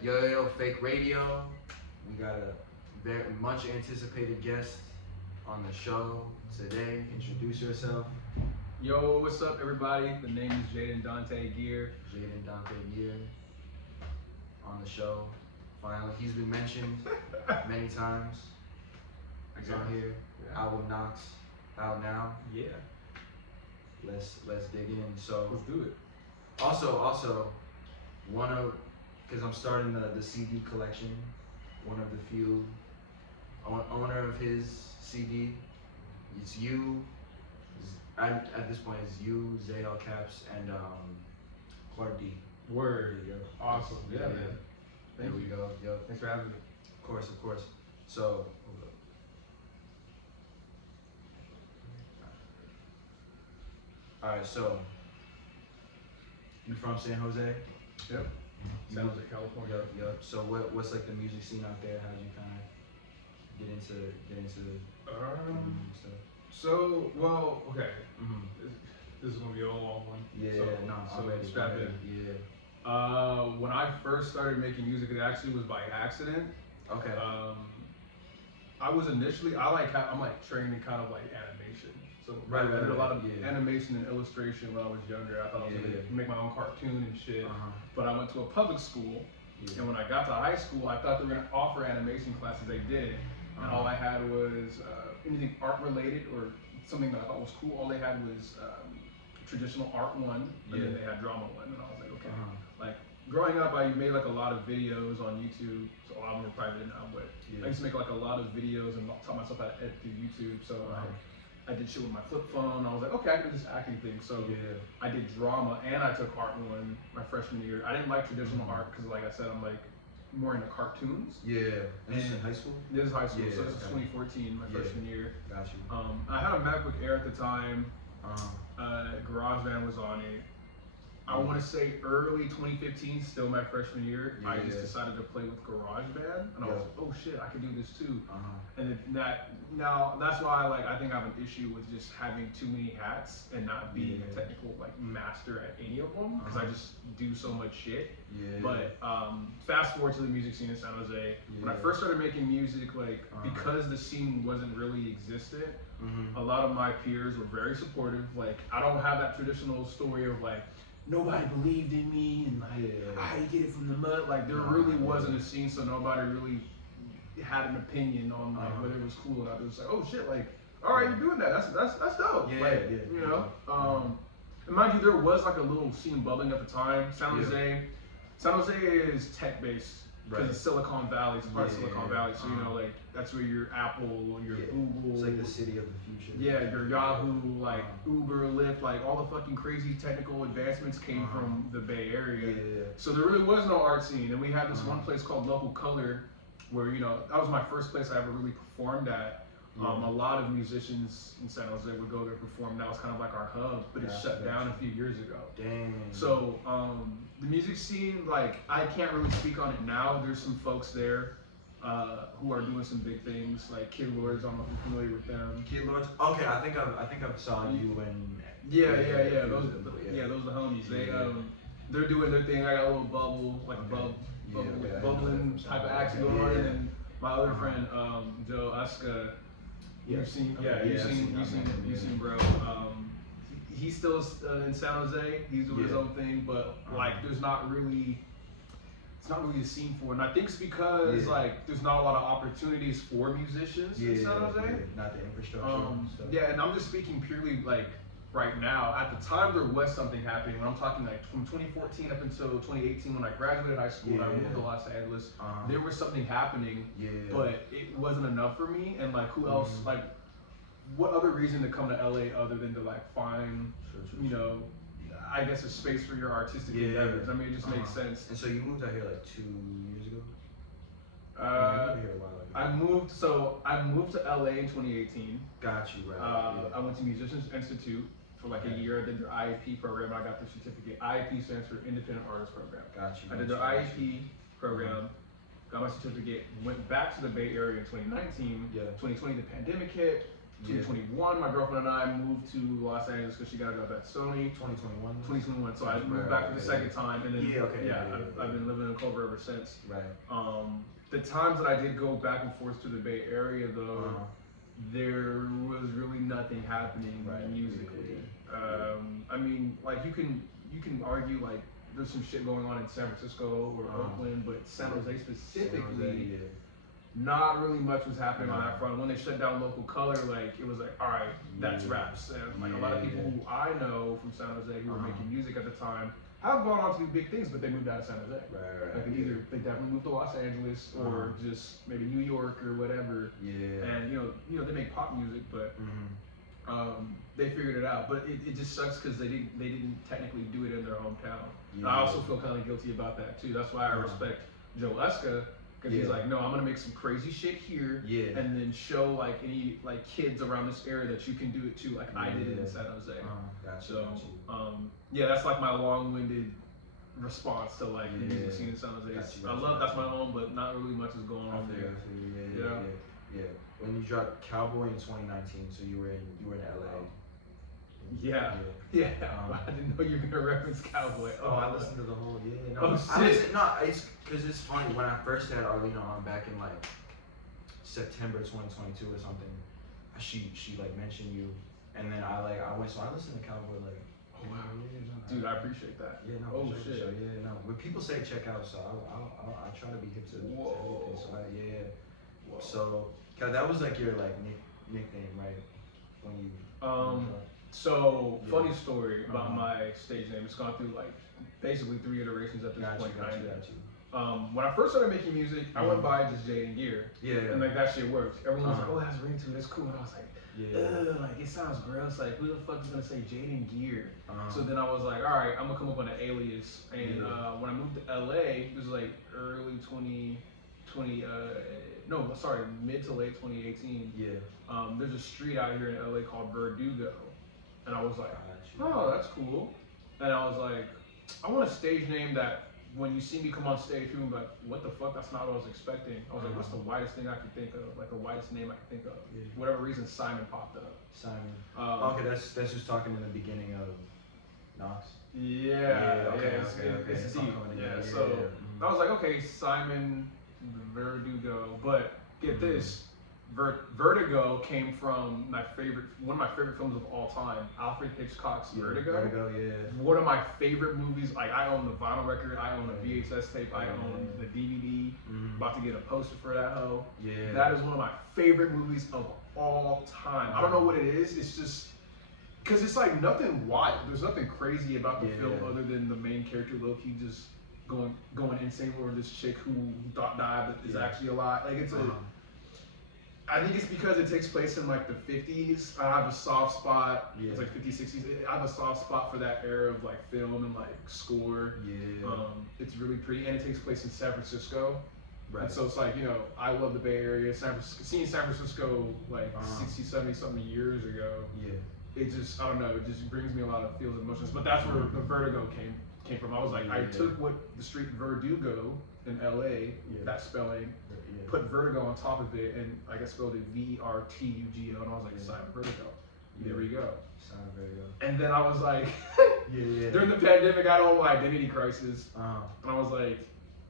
Yo, Fake Radio. We got a very much anticipated guest on the show today. Introduce yourself. Yo, what's up, everybody? The name is Jaydin Donte Geer. Jaydin Donte Geer on the show. Finally, he's been mentioned many times. He's on here. Yeah. Album Knox out now. Yeah. Let's dig in. So Let's do it. also one of because I'm starting the CD collection. One of the few owner of his CD. It's you. At this point, it's you, Zale Caps, and Clark D. Word. There you go. Awesome. Yeah, man. There Thank we you. go. Yo, Thanks for having me. of course. So, all right. So, you from San Jose? Yep. San Jose, California. Yup. So, what's like the music scene out there? How did you kind of get into stuff? So, well, okay. Mm-hmm. This is gonna be a long one. Yeah. So, No. so I'm ready. strap in. Yeah. When I first started making music, it actually was by accident. Okay. I'm like trained in kind of like animation. So Right, I did a lot of yeah. animation and illustration when I was younger. I thought I was gonna make my own cartoon and shit. But I went to a public school, and when I got to high school, I thought they were gonna offer animation classes. They didn't, and all I had was anything art related or something that I thought was cool. All they had was traditional art one, and then they had drama one, and I was like, okay. Like growing up, I made like a lot of videos on YouTube. So a lot of them are private now, but I used to make like a lot of videos and taught myself how to edit through YouTube. So I did shit with my flip phone. I was like, okay, I can do this acting thing. So I did drama and I took art one my freshman year. I didn't like traditional art because, like I said, I'm like more into cartoons. Yeah. And this is in high school? This is high school, Yeah, so this is 2014, my freshman year. Got you. I had a MacBook Air at the time. GarageBand was on it. I want to say early 2015, still my freshman year. I just decided to play with GarageBand, and I was like, oh shit, I can do this too. And that's why I think I have an issue with just having too many hats and not being a technical like master at any of them because I just do so much shit. But fast forward to the music scene in San Jose. When I first started making music, because the scene wasn't really existent, a lot of my peers were very supportive. Like I don't have that traditional story of like nobody believed in me and like I had to get it from the mud. Like there really wasn't a scene, so nobody really had an opinion on like whether it was cool or not. It was like, oh shit, like all right, you're doing that. That's dope. You know. And mind you, there was like a little scene bubbling at the time. San Jose is tech based because it's Silicon Valley. It's part of Silicon Valley, so you know like that's where your Apple, your Google. It's like the city of the future. Yeah, your Yahoo, like Uber, Lyft, like all the fucking crazy technical advancements came from the Bay Area. So there really was no art scene, and we had this one place called Local Color, where that was my first place I ever really performed at. A lot of musicians in San Jose would go there perform. That was kind of like our hub, but it shut down a few years ago. Dang. So the music scene, like I can't really speak on it now. There's some folks there who are doing some big things, like Kid Lords. I don't know if you're familiar with them. Kid Lords. Okay, I think I've saw you and. Those are the homies. They're doing their thing. I got a little bubble, like a bubbling type of action going on, and then my other friend Joe Aska. You've seen bro. He's still in San Jose. He's doing his own thing, but like it's not really a scene for it. And I think it's because like there's not a lot of opportunities for musicians in San Jose. Not the infrastructure. And I'm just speaking purely like right now. At the time, there was something happening. When I'm talking like from 2014 up until 2018, when I graduated high school and I moved to Los Angeles, there was something happening, but it wasn't enough for me. And like, who else? Like, what other reason to come to LA other than to like find, I guess a space for your artistic endeavors? I mean, it just makes sense. And so you moved out here like 2 years ago. I moved to LA in 2018. Got you, right. I went to Musicians Institute for like a year. I did their IEP program. I got their certificate. IEP stands for Independent Artist Program. Got you. I did their IEP program, got my certificate, went back to the Bay Area in 2019. 2020, the pandemic hit. 2021, my girlfriend and I moved to Los Angeles because she got a job at Sony. 2021. 2021. So I moved back for the second time, and then I've been living in Culver ever since. Right. The times that I did go back and forth to the Bay Area, though, there was really nothing happening musically. I mean, like you can argue like there's some shit going on in San Francisco or Oakland, but San Jose specifically, not really much was happening on that front. When they shut down Local Color, like it was like, all right, that's raps. And like a lot of people who I know from San Jose who were making music at the time have gone on to do big things, but they moved out of San Jose. Right. Like they definitely moved to Los Angeles or just maybe New York or whatever. Yeah. And you know they make pop music, but they figured it out. But it just sucks because they didn't technically do it in their hometown. Yeah. I also feel kind of guilty about that too. That's why I respect Joe Eska. Because he's like, no, I'm gonna make some crazy shit here, and then show like any like kids around this area that you can do it too, like I did it in San Jose. So that's like my long-winded response to like the music scene in San Jose. I love that's my home, but not really much is going on there. Yeah. When you dropped Kowboy in 2019, so you were in LA. Yeah. I didn't know you were gonna reference Kowboy. I listened to the whole it's because it's funny when I first had Arlena on back in like September 2022 or something. She like mentioned you, and then I listened to Kowboy like. Oh wow, dude, I appreciate that. Yeah, no. Shit. Sure. Yeah, no. When people say check out, so I try to be hip to everything. So So, cause that was like your like nickname, right? When you. So funny story about my stage name. It's gone through like basically 3 iterations at this point. Got you. When I first started making music, I went by just Jaydin Geer. Yeah. And like that shit worked. Everyone was like, oh, that's ring to it. That's cool. And I was like, like it sounds gross. Like who the fuck is gonna say Jaydin Geer? So then I was like, all right, I'm gonna come up with an alias. And when I moved to LA, it was like early 2020. Mid to late 2018. There's a street out here in LA called Verdugo. And I was like, oh, that's cool. And I was like, I want a stage name that when you see me come on stage, people be like, what the fuck? That's not what I was expecting. I was like, what's the widest thing I could think of? Like the widest name I could think of. Whatever reason, Simon popped up. Simon. Okay, that's who's talking in the beginning of Knox. It's deep. So I was like, okay, Simon Verdugo. But get this. Vertigo came from one of my favorite films of all time, Alfred Hitchcock's Vertigo. One of my favorite movies. Like I own the vinyl record, I own a VHS tape, I own the DVD. About to get a poster for that hoe. That is one of my favorite movies of all time. I don't know what it is. It's just because it's like nothing wild. There's nothing crazy about the film other than the main character Loki just going insane over this chick who thought died but is actually alive. Like it's I think it's because it takes place in like the 50s. I have a soft spot. It's like 50s, 60s. I have a soft spot for that era of like film and like score. It's really pretty, and it takes place in San Francisco. And so it's like, you know, I love the Bay Area. Seeing San Francisco like 60, 70 something years ago. It just, I don't know, it just brings me a lot of feels and emotions. But that's where the Vertigo came from. I was like, I took what the street Verdugo in LA, that spelling, put Vertigo on top of it, and like I spelled it Vertugo, and I was like, Simon Vertigo. There we go. Simon Vertigo. And then I was like, during the pandemic, I had a whole identity crisis, and I was like,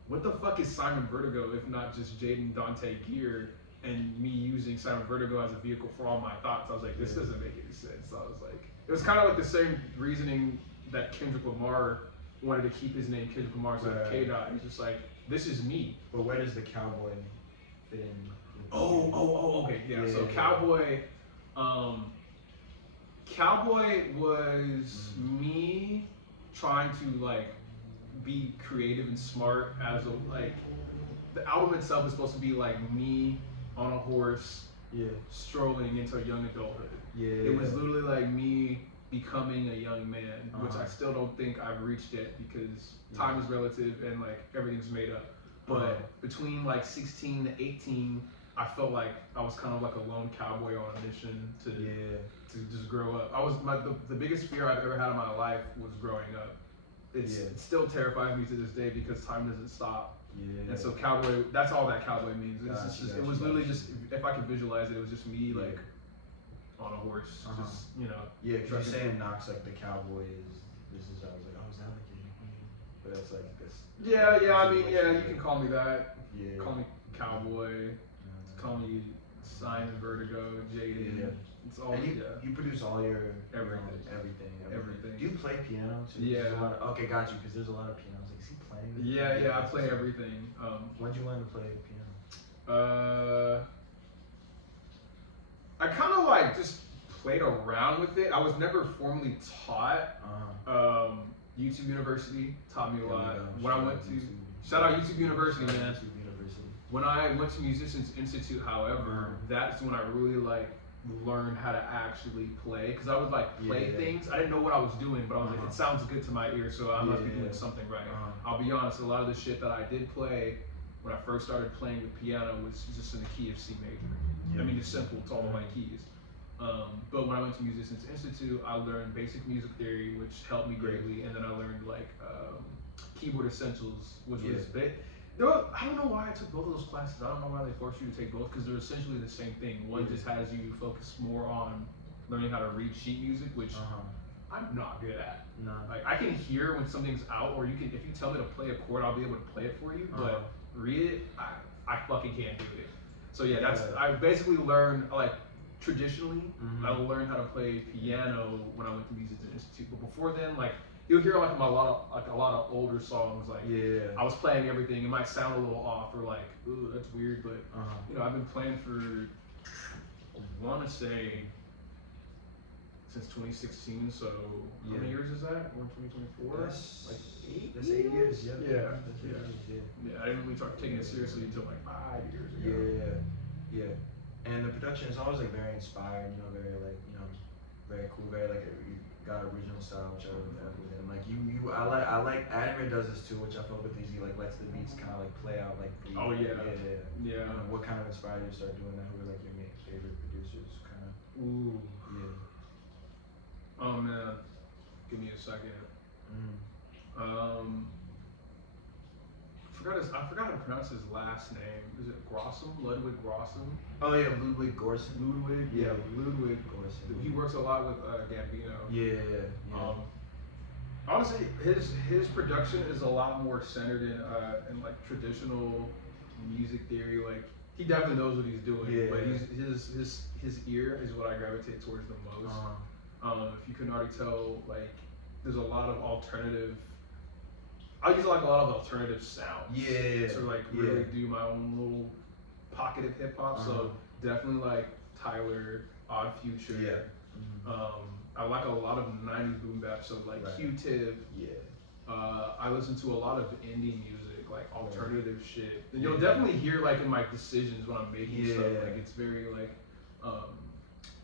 what the fuck is Simon Vertigo if not just Jaydin Donte Geer and me using Simon Vertigo as a vehicle for all my thoughts? I was like, this doesn't make any sense. So I was like, it was kind of like the same reasoning that Kendrick Lamar wanted to keep his name Kendrick Lamar, so K-Dot. He's just like, this is me. But where does the Cowboy fit in? Okay, So Kowboy, Kowboy was me trying to like be creative and smart as a like. The album itself is supposed to be like me on a horse, strolling into young adulthood. It was literally like me becoming a young man, which I still don't think I've reached yet because time is relative and like everything's made up. But between like 16 to 18, I felt like I was kind of like a lone cowboy on a mission to just grow up. The biggest fear I've ever had in my life was growing up. It still terrifies me to this day because time doesn't stop. And so cowboy, that's all that cowboy means. It was literally just, if I could visualize it, it was just me like on a horse, Uh-huh. just you know. Yeah, because you're trucking. saying Knox like the Cowboy is. This is. I was like, oh, is that like your nickname? But that's like this. Yeah, I mean, yeah, you can call me that. Yeah. Call me Cowboy. Call me Simon Vertigo, Jaydin. Yeah. It's all And you produce all your Everything. everything. Do you play piano too? Yeah. There's a lot of- okay, got you. Because there's a lot of pianos. Like, is he playing? Yeah, I play everything. When'd you learn to play piano? I kind of like just played around with it. I was never formally taught. YouTube University taught me a lot. When I went to shout out YouTube University, man. YouTube University. When I went to Musicians Institute, however, that's when I really like learned how to actually play. Cause I would like play things. I didn't know what I was doing, but I was like, it sounds good to my ear, so I must be doing something right. I'll be honest, a lot of the shit that I did play when I first started playing with piano was just in the key of C major. I mean, it's simple, it's all the right keys. But when I went to Musicians Institute, I learned basic music theory, which helped me greatly, and then I learned like keyboard essentials, which was I don't know why I took both of those classes. I don't know why they forced you to take both, because they're essentially the same thing. One just has you focus more on learning how to read sheet music, which I'm not good at. No. Like I can hear when something's out, or you can, if you tell me to play a chord, I'll be able to play it for you. But read it, I fucking can't do it. So yeah, that's I basically learned like traditionally. I learned how to play piano when I went to Musicians Institute. But before then, like you'll hear like a lot of older songs. Like I was playing everything. It might sound a little off, or like, ooh, that's weird. But you know, I've been playing for I want to say since 2016. So how many years is that? We're in 2024. Like 8 That's 8 years. Yeah. Yeah, I didn't really start taking it seriously until like 5 years ago. Yeah. And the production is always like very inspired, you know, very like, you know, very cool, very like you got original style, which I really love. And like I like Anime does this too, which I fuck with. He like lets the beats kind of like play out like. Yeah. What kind of inspired you to start doing that? Who were like your favorite producers, kind of? Ooh. Yeah. Oh man, give me a second. I forgot how to pronounce his last name. Is it Grossum? Ludwig Grossum? Oh yeah, Ludwig Gorson. Ludwig. Yeah, Ludwig Gorson. He works a lot with Gambino. Yeah. Honestly, his production is a lot more centered in like traditional music theory. Like he definitely knows what he's doing. Yeah. But his ear is what I gravitate towards the most. If you couldn't already tell, like there's a lot of alternative. I use like a lot of alternative sounds. To like really do my own little pocket of hip hop. So definitely like Tyler, Odd Future. I like a lot of 90s boom bap, so like Q-Tip. I listen to a lot of indie music, like alternative shit. And you'll definitely hear like in my decisions when I'm making stuff, like it's very like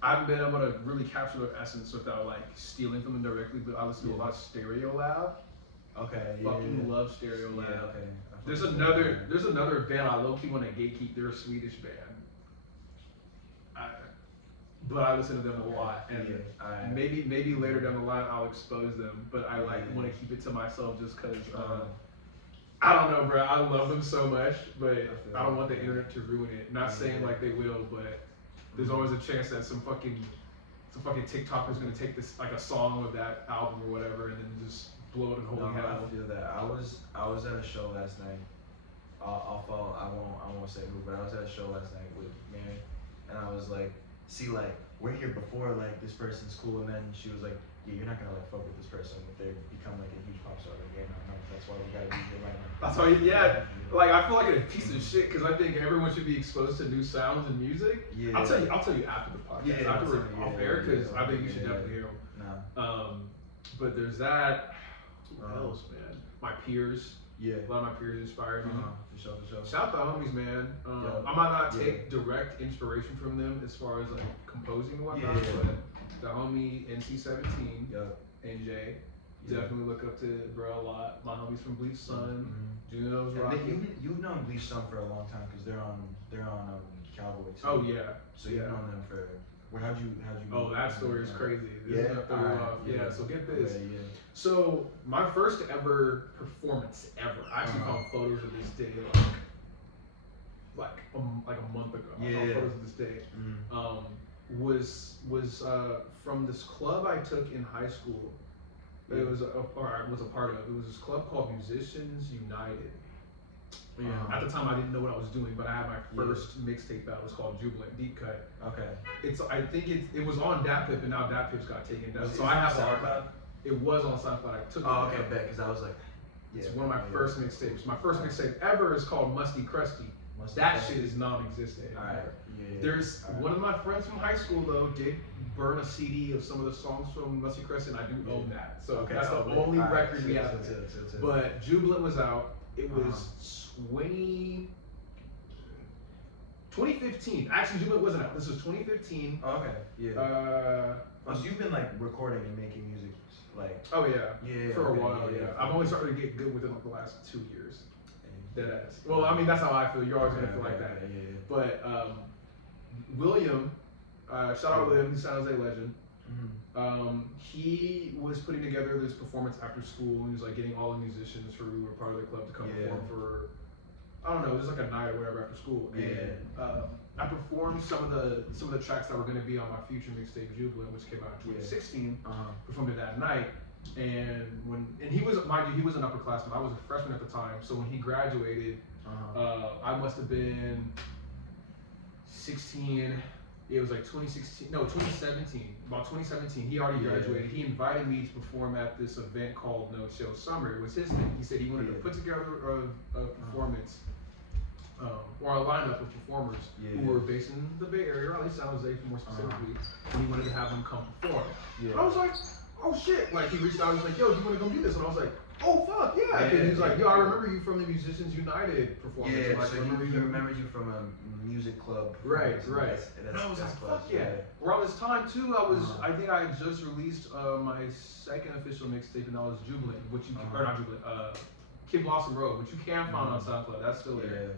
I haven't been able to really capture the essence without like stealing from them directly, but I listen to a lot of Stereo Lab. Fucking love Stereo Lab. There's another band I low-key want to gatekeep. They're a Swedish band. But I listen to them a lot, and maybe later down the line I'll expose them. But I like want to keep it to myself just because I don't know, bro. I love them so much, but I don't want the internet to ruin it. Not saying like they will, but there's always a chance that some fucking TikToker's gonna take this like a song of that album or whatever, and then just blow it in holy hell. I feel that. I was at a show last night. I'll follow. I won't say who, but I was at a show last night with Mary, and I was like, see, like we're here before, like this person's cool, and then she was like, yeah, you're not gonna like fuck with this person if they become like a huge pop star. Like, yeah, no, that's why we gotta be here right now. That's why, like I feel like a piece of shit because I think everyone should be exposed to new sounds and music. I'll tell you after the podcast, after we're off air, because I think you should definitely hear them. But there's that. Who else, man? My peers. A lot of my peers inspired me. For sure. Shout out the homies, man. I might not take direct inspiration from them as far as like composing and whatnot, but the homie NC17, NJ, definitely look up to bro a lot. My homies from Bleach Sun, Juno's rocking. You've known Bleach Sun for a long time because they're on Kowboy too. Oh yeah. So you've known them for. Well, how'd you? Oh, that story is crazy. This is gonna throw you off. So get this. So my first ever performance ever. I actually found photos of this day like a month ago. I found photos of this day. was from this club I took in high school. It was or I was a part of. It was this club called Musicians United. At the time, I didn't know what I was doing, but I had my first mixtape out. It was called Jubilant Deep Cut. Okay. I think it was on DatPiff, and now DatPiff's got taken down. So I have SoundCloud. It was on SoundCloud. I took it. Oh, okay, bet. Because I was like, it's one of my first mixtapes. My first mixtape ever is called Musty Crusty. That shit is non-existent. All right. There's one of my friends from high school though did burn a CD of some of the songs from Musty Crusty, and I do own that. So that's the only record we have. But Jubilant was out. It was 2015. Actually, Jubilant wasn't out. This was 2015. Oh, okay. Yeah. So you've been like recording and making music, like. Oh yeah. For a while, yeah. I've only started to get good within like the last 2 years. Deadass. Well, I mean that's how I feel. You're always gonna feel like that. Yeah. But William, shout out William, he's San Jose legend. He was putting together this performance after school. He was like getting all the musicians who were part of the club to come perform for, I don't know, it was like a night or whatever after school. And I performed some of the tracks that were going to be on my future mixtape Jubilant, which came out in 2016. Performed it that night. And he was, mind you, he was an upperclassman. I was a freshman at the time. So when he graduated, I must have been 16. It was like 2017. About 2017, he already graduated. He invited me to perform at this event called No Chill Summer. It was his thing. He said he wanted to put together a performance, or a lineup of performers who were based in the Bay Area, or at least San Jose more specifically, and he wanted to have them come perform. And I was like, oh shit, like he reached out, he was like, yo, you wanna come do this? And I was like, oh fuck, yeah. And he was like, yo, I remember you from the Musicians United performance. Yeah, like, so he remembered you from a music club. Right. And I was like, fuck yeah. Around this time too, I think I had just released my second official mixtape, and that was Jubilant, which you or not Jubilant, Kid Blossom Road, which you can find on SoundCloud. That's still there.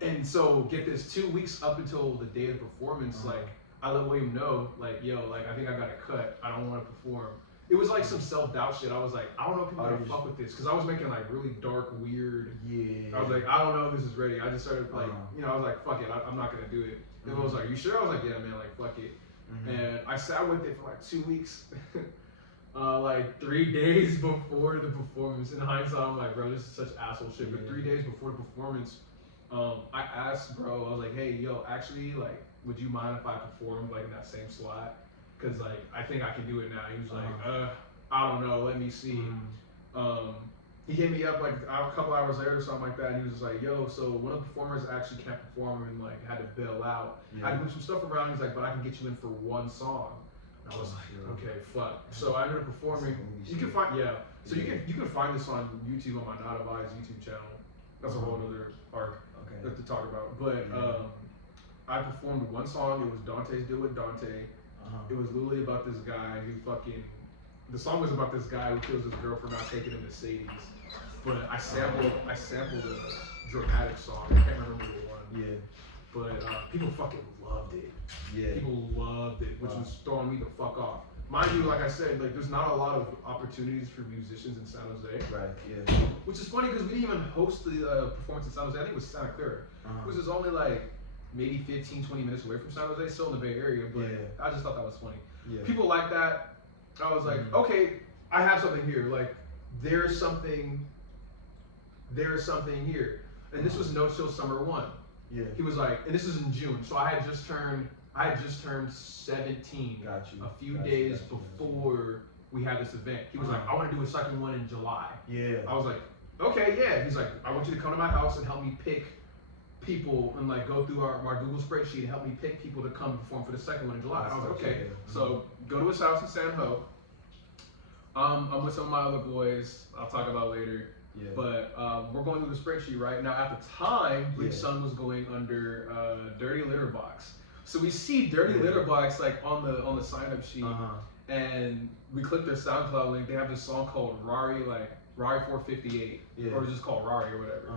And so get this, 2 weeks up until the day of performance, like I let William know, like, yo, like I think I got a cut. I don't want to perform. It was like some self-doubt shit. I was like, I don't know if people are gonna fuck with this, because I was making like really dark, weird. I was like, I don't know if this is ready. I just started like, I was like, fuck it, I'm not gonna do it. And I was like, you sure? I was like, yeah, man, like fuck it. And I sat with it for like 2 weeks. Like 3 days before the performance. In hindsight, I'm like, bro, this is such asshole shit. But 3 days before the performance, I asked bro, I was like, hey, yo, actually, like, would you mind if I performed like in that same slot? Cause like I think I can do it now. He was like, I don't know, let me see. He hit me up like a couple hours later or something like that, and he was just like, yo, so one of the performers actually can't perform and like had to bail out. I had to move some stuff around. He's like, but I can get you in for one song. And I was like, okay, fuck. So I ended up performing. You can find So you can find this on YouTube on my Not Advised YouTube channel. That's a whole other arc to talk about. But I performed one song. It was Dante's Deal with Dante. It was literally about this guy who the song was about this guy who kills his girl for not taking him to Sadie's. But I sampled a dramatic song. I can't remember the one. But people fucking loved it. People loved it, which was throwing me the fuck off. Mind you, like I said, like there's not a lot of opportunities for musicians in San Jose. Which is funny because we didn't even host the performance in San Jose. I think it was Santa Clara. Which is only like maybe 15, 20 minutes away from San Jose, still in the Bay Area, but I just thought that was funny. People like that. I was like, okay, I have something here. Like, there's something here. And this was No Chill Summer 1. He was like, and this is in June, so I had just turned 17 a few days before we had this event. He was like, I want to do a second one in July. I was like, okay, yeah. He's like, I want you to come to my house and help me pick people and like go through our Google spreadsheet and help me pick people to come perform for the second one in July. I was like, okay. So go to his house in San Ho. I'm with some of my other boys. I'll talk about later. But we're going through the spreadsheet right now. At the time, Big Sun was going under Dirty Litter Box. So we see Dirty Litter Box like on the sign up sheet, and we click their SoundCloud link. They have this song called Rari 458, or just called Rari or whatever.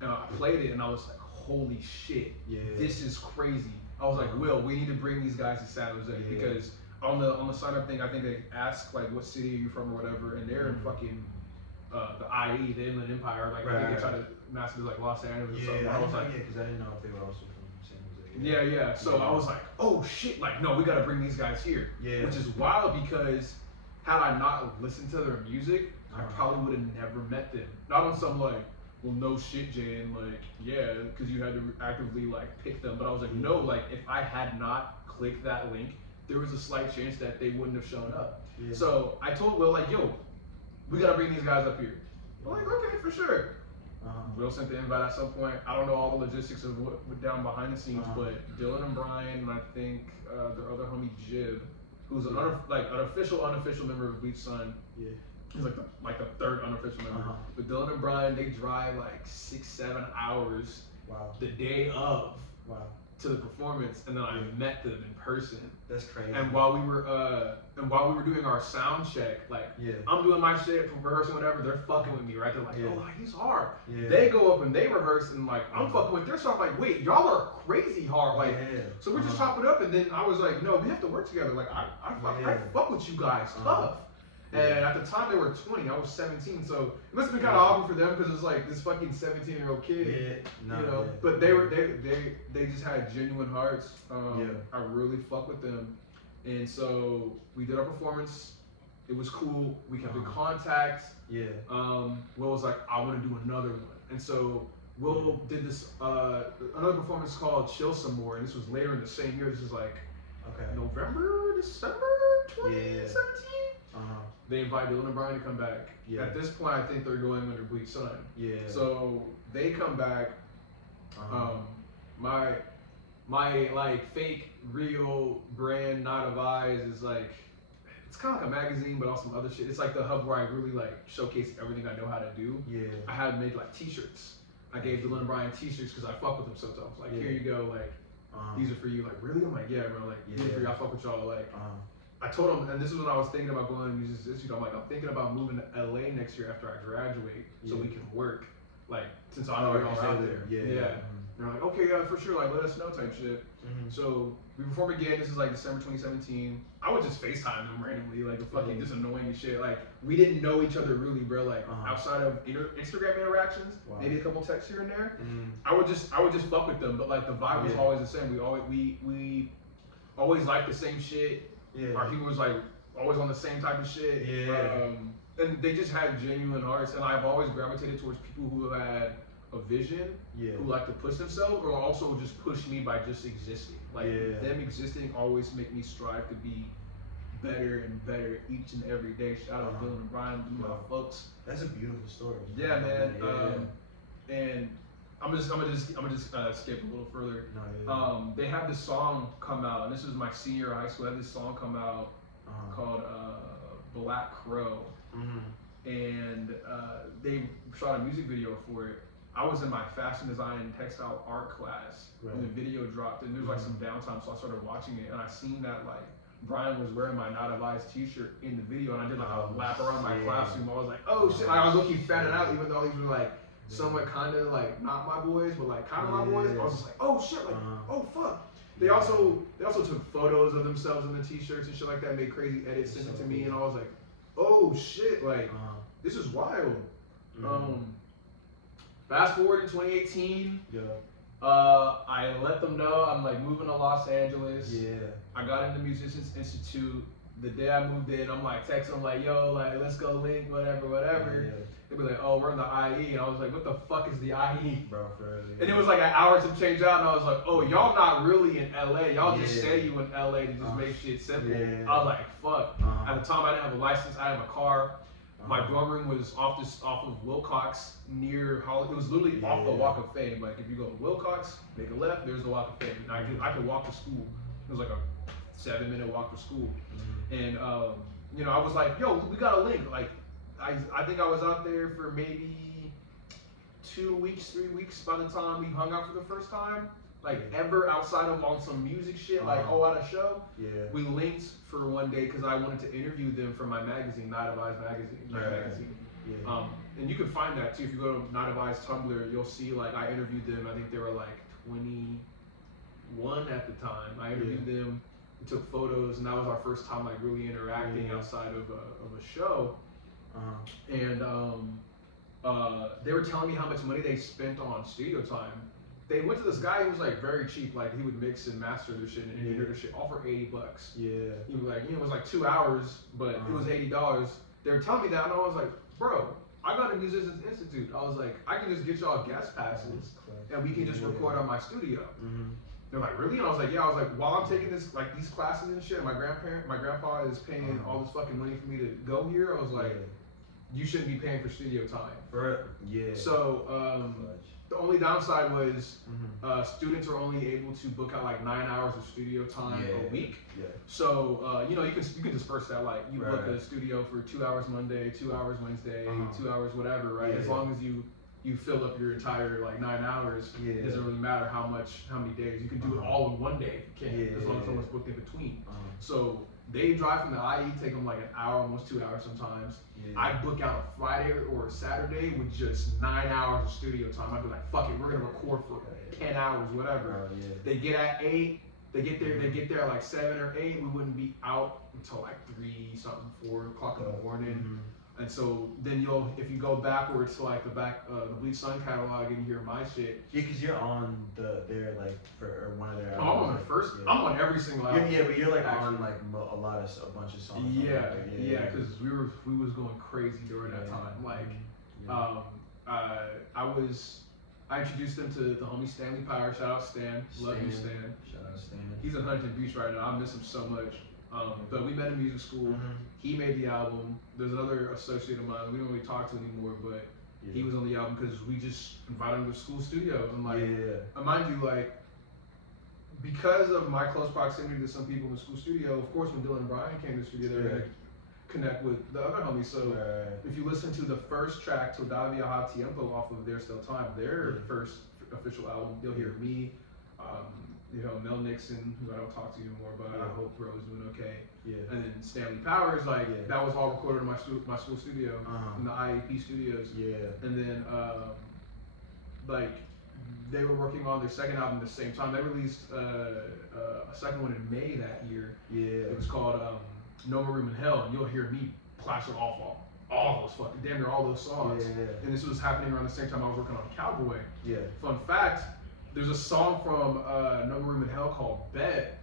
And I played it and I was like, holy shit, this is crazy. I was like, Will, we need to bring these guys to San Jose because on the sign up thing, I think they ask like what city are you from or whatever, and they're in fucking the IE, the Inland Empire, like I think they try to mask it like Los Angeles or something. I was like, because I didn't know if they were also from San Jose. Yeah. So I was like, oh shit, like no, we gotta bring these guys here. Yeah. Which is wild because had I not listened to their music, I probably would have never met them. Not on some like, well, no shit, Jaydin, like, yeah, because you had to actively like pick them. But I was like, no, like if I had not clicked that link, there was a slight chance that they wouldn't have shown up. Yeah. So I told Will like, yo, we gotta bring these guys up here. We're like, okay, for sure. Will sent the invite at some point. I don't know all the logistics of what went down behind the scenes, but Dylan and Brian, and I think their other homie Jib, who's an unofficial member of Bleach Sun. Yeah. He's like the third unofficial member. But Dylan and Brian, they drive like 6-7 hours. Wow. The day of. Wow. To the performance, and then I met them in person. That's crazy. And while we were doing our sound check, like I'm doing my shit from rehearsing whatever, they're fucking with me, right? They're like, oh, he's hard. Yeah. They go up and they rehearse, and like I'm fucking with their stuff. Like, wait, y'all are crazy hard. Like, so we're just chopping up, and then I was like, no, we have to work together. Like, I fuck with you guys, tough. And at the time they were 20, I was 17, so it must have been kind of awkward for them because it's like this fucking 17-year-old kid, you know. But they just had genuine hearts. I really fuck with them, and so we did our performance. It was cool. We kept in contact. Yeah. Will was like, I want to do another one, and so Will did this another performance called Chill Some More, and this was later in the same year. This is like November, December 2017. They invite Dylan and Brian to come back. At this point, I think they're going under Bleach Sun. So they come back. My like fake, real brand, Not of Eyes is like, it's kind of like a magazine, but also some other shit. It's like the hub where I really like showcase everything I know how to do. I had made like t-shirts. I gave Dylan and Brian t-shirts because I fuck with them sometimes. Like, here you go, like, these are for you. Like, really? I'm like, yeah, bro. Like, these are for you. I fuck with y'all. Like, I told him, and this is when I was thinking about going to Music Institute. I'm like, I'm thinking about moving to LA next year after I graduate, so we can work. Like, since I know y'all out there. They're like, okay, yeah, for sure. Like, let us know, type shit. So we perform again. This is like December 2017. I would just FaceTime them randomly, like fucking just annoying and shit. Like, we didn't know each other really, bro. Like, outside of Instagram interactions, maybe a couple texts here and there. I would just fuck with them, but like the vibe was always the same. We always liked the same shit. Our humor was like always on the same type of shit. And they just had genuine hearts, and I've always gravitated towards people who have had a vision, who like to push themselves, or also just push me by just existing. Like them existing always make me strive to be better and better each and every day. Shout out Dylan and Brian, my folks. That's a beautiful story. Yeah, man. And I'm gonna just skip a little further. They have this song come out, and this was my senior year of high school. They had this song come out called Black Crow, and they shot a music video for it. I was in my fashion design and textile art class when the video dropped, and there was like some downtime, so I started watching it, and I seen that like Brian was wearing my Not of Eyes t-shirt in the video, and I did like a lap around my classroom. I was like, oh shit! I was looking fanning out, even though all these were like somewhat kind of like not my boys, but like kind of my boys. I was just like, oh shit! Like, oh fuck. They also took photos of themselves in the t-shirts and shit like that, made crazy edits, sent it to me, and I was like, oh shit! Like, this is wild. Fast forward in 2018. I let them know I'm like moving to Los Angeles. I got into Musicians Institute. The day I moved in, I'm like text them like, yo, like let's go link, whatever. They'd be like, oh, we're in the IE, and I was like, what the fuck is the IE, bro? And it was like an hour to change out, and I was like, oh, y'all not really in LA. Y'all just say you in LA to just make shit simple. I was like, fuck. At the time, I didn't have a license. I didn't have a car. My dorm room was off of Wilcox near Hollywood. It was literally off the Walk of Fame. Like if you go to Wilcox, make a left, there's the Walk of Fame. And I could walk to school. It was like a 7-minute walk to school. And you know, I was like, yo, we got a link. Like I think I was out there for maybe 2 weeks, 3 weeks by the time we hung out for the first time. Like ever outside of on some music shit, like at a show. We linked for one day because I wanted to interview them for my magazine, Not of Eyes magazine. And you can find that too if you go to Not of Eyes Tumblr. You'll see like I interviewed them. I think they were like 21 at the time. I interviewed them. We took photos, and that was our first time like really interacting outside of a show. And they were telling me how much money they spent on studio time. they went to this guy who was like very cheap, like he would mix and master their shit and engineer their shit, all for $80. Yeah. He was like, you know, it was like 2 hours, but it was $80. They were telling me that, and I was like, bro, I got a musicians institute. I was like, I can just get y'all guest passes, and we can just record on my studio. They're like, really? And I was like, yeah. I was like, while I'm taking this, like these classes and shit, and my grandpa is paying all this fucking money for me to go here. I was like, you shouldn't be paying for studio time. So the only downside was students are only able to book out like 9 hours of studio time a week. So you know, you can disperse that, like you book a studio for 2 hours Monday, 2 hours Wednesday, 2 hours whatever, right? As long as you fill up your entire like 9 hours, it doesn't really matter how many days. You can do it all in one day if you can, as long as someone's booked in between. So they drive from the IE, take them like an hour, almost 2 hours sometimes. I book out a Friday or a Saturday with just 9 hours of studio time. I'd be like, fuck it, we're gonna record for 10 hours, whatever. They get at 8, they get there at like 7 or 8. We wouldn't be out until like 3 something, 4 o'clock in the morning. And so then if you go backwards to like the Bleach Sun catalog and you hear my shit. Yeah, cause you're on their like for one of their. I'm on the first. I'm on every single album. Yeah, but you're like on like a bunch of songs. Yeah, cause we was going crazy during that time. Like, I introduced them to the homie Stanley Power. Shout out Stan. Love you, Stan. Shout out Stan. He's in Huntington Beach right now. I miss him so much. But we met in music school. He made the album. There's another associate of mine we don't really talk to anymore, but he was on the album because we just invited him to school studios. And like, and mind you, like, because of my close proximity to some people in the school studio, of course, when Dylan and Brian came to the studio, they were gonna connect with the other homies. So if you listen to the first track, Todavia Ha Tiempo, off of There's Still Time, their first official album, you'll hear me. You know, Mel Nixon, who I don't talk to anymore, but I hope Bro's doing okay. And then Stanley Powers, like that was all recorded in my school studio, in the IAP studios. And then like they were working on their second album at the same time. They released a second one in May that year. It was called No More Room in Hell, and you'll hear me plaster off all those fucking damn near all those songs. And this was happening around the same time I was working on Kowboy. Fun fact. There's a song from No More Room in Hell called Bet.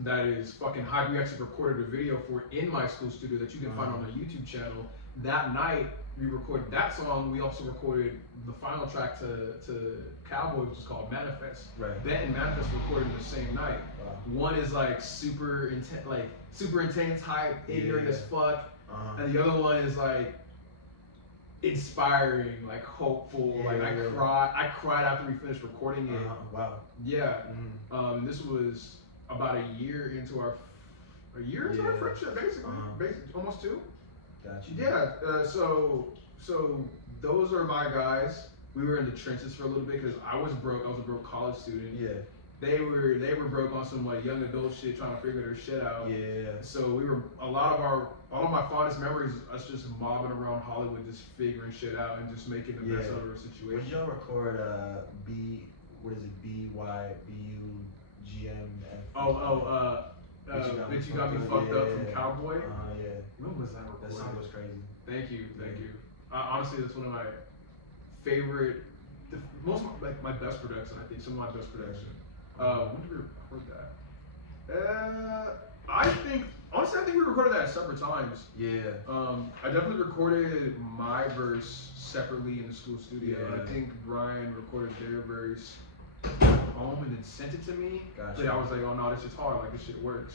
That is fucking hype. We actually recorded a video for in my school studio that you can find on our YouTube channel. That night we recorded that song. We also recorded the final track to Kowboy, which is called Manifest. Bet and Manifest recorded the same night. One is like super intense, hype, ignorant as fuck, and the other one is like inspiring, like hopeful. Like I cried after we finished recording it. This was about a year into our friendship, basically almost 2. So those are my guys. We were in the trenches for a little bit because I was broke. I was a broke college student. They were broke on some like young adult shit, trying to figure their shit out. So we were all of my fondest memories, us just mobbing around Hollywood, just figuring shit out and just making the best out of our situation. Would y'all record Bitch You Got Me Fucked Up from Kowboy? When was that recorded? That song was crazy. Thank you. Honestly, that's one of my favorite, my best production, I think, some of my best production. When did we record that? I think we recorded that at separate times. I definitely recorded my verse separately in the school studio. I think Brian recorded their verse home and then sent it to me. But I was like, oh no, this shit's hard, like this shit works.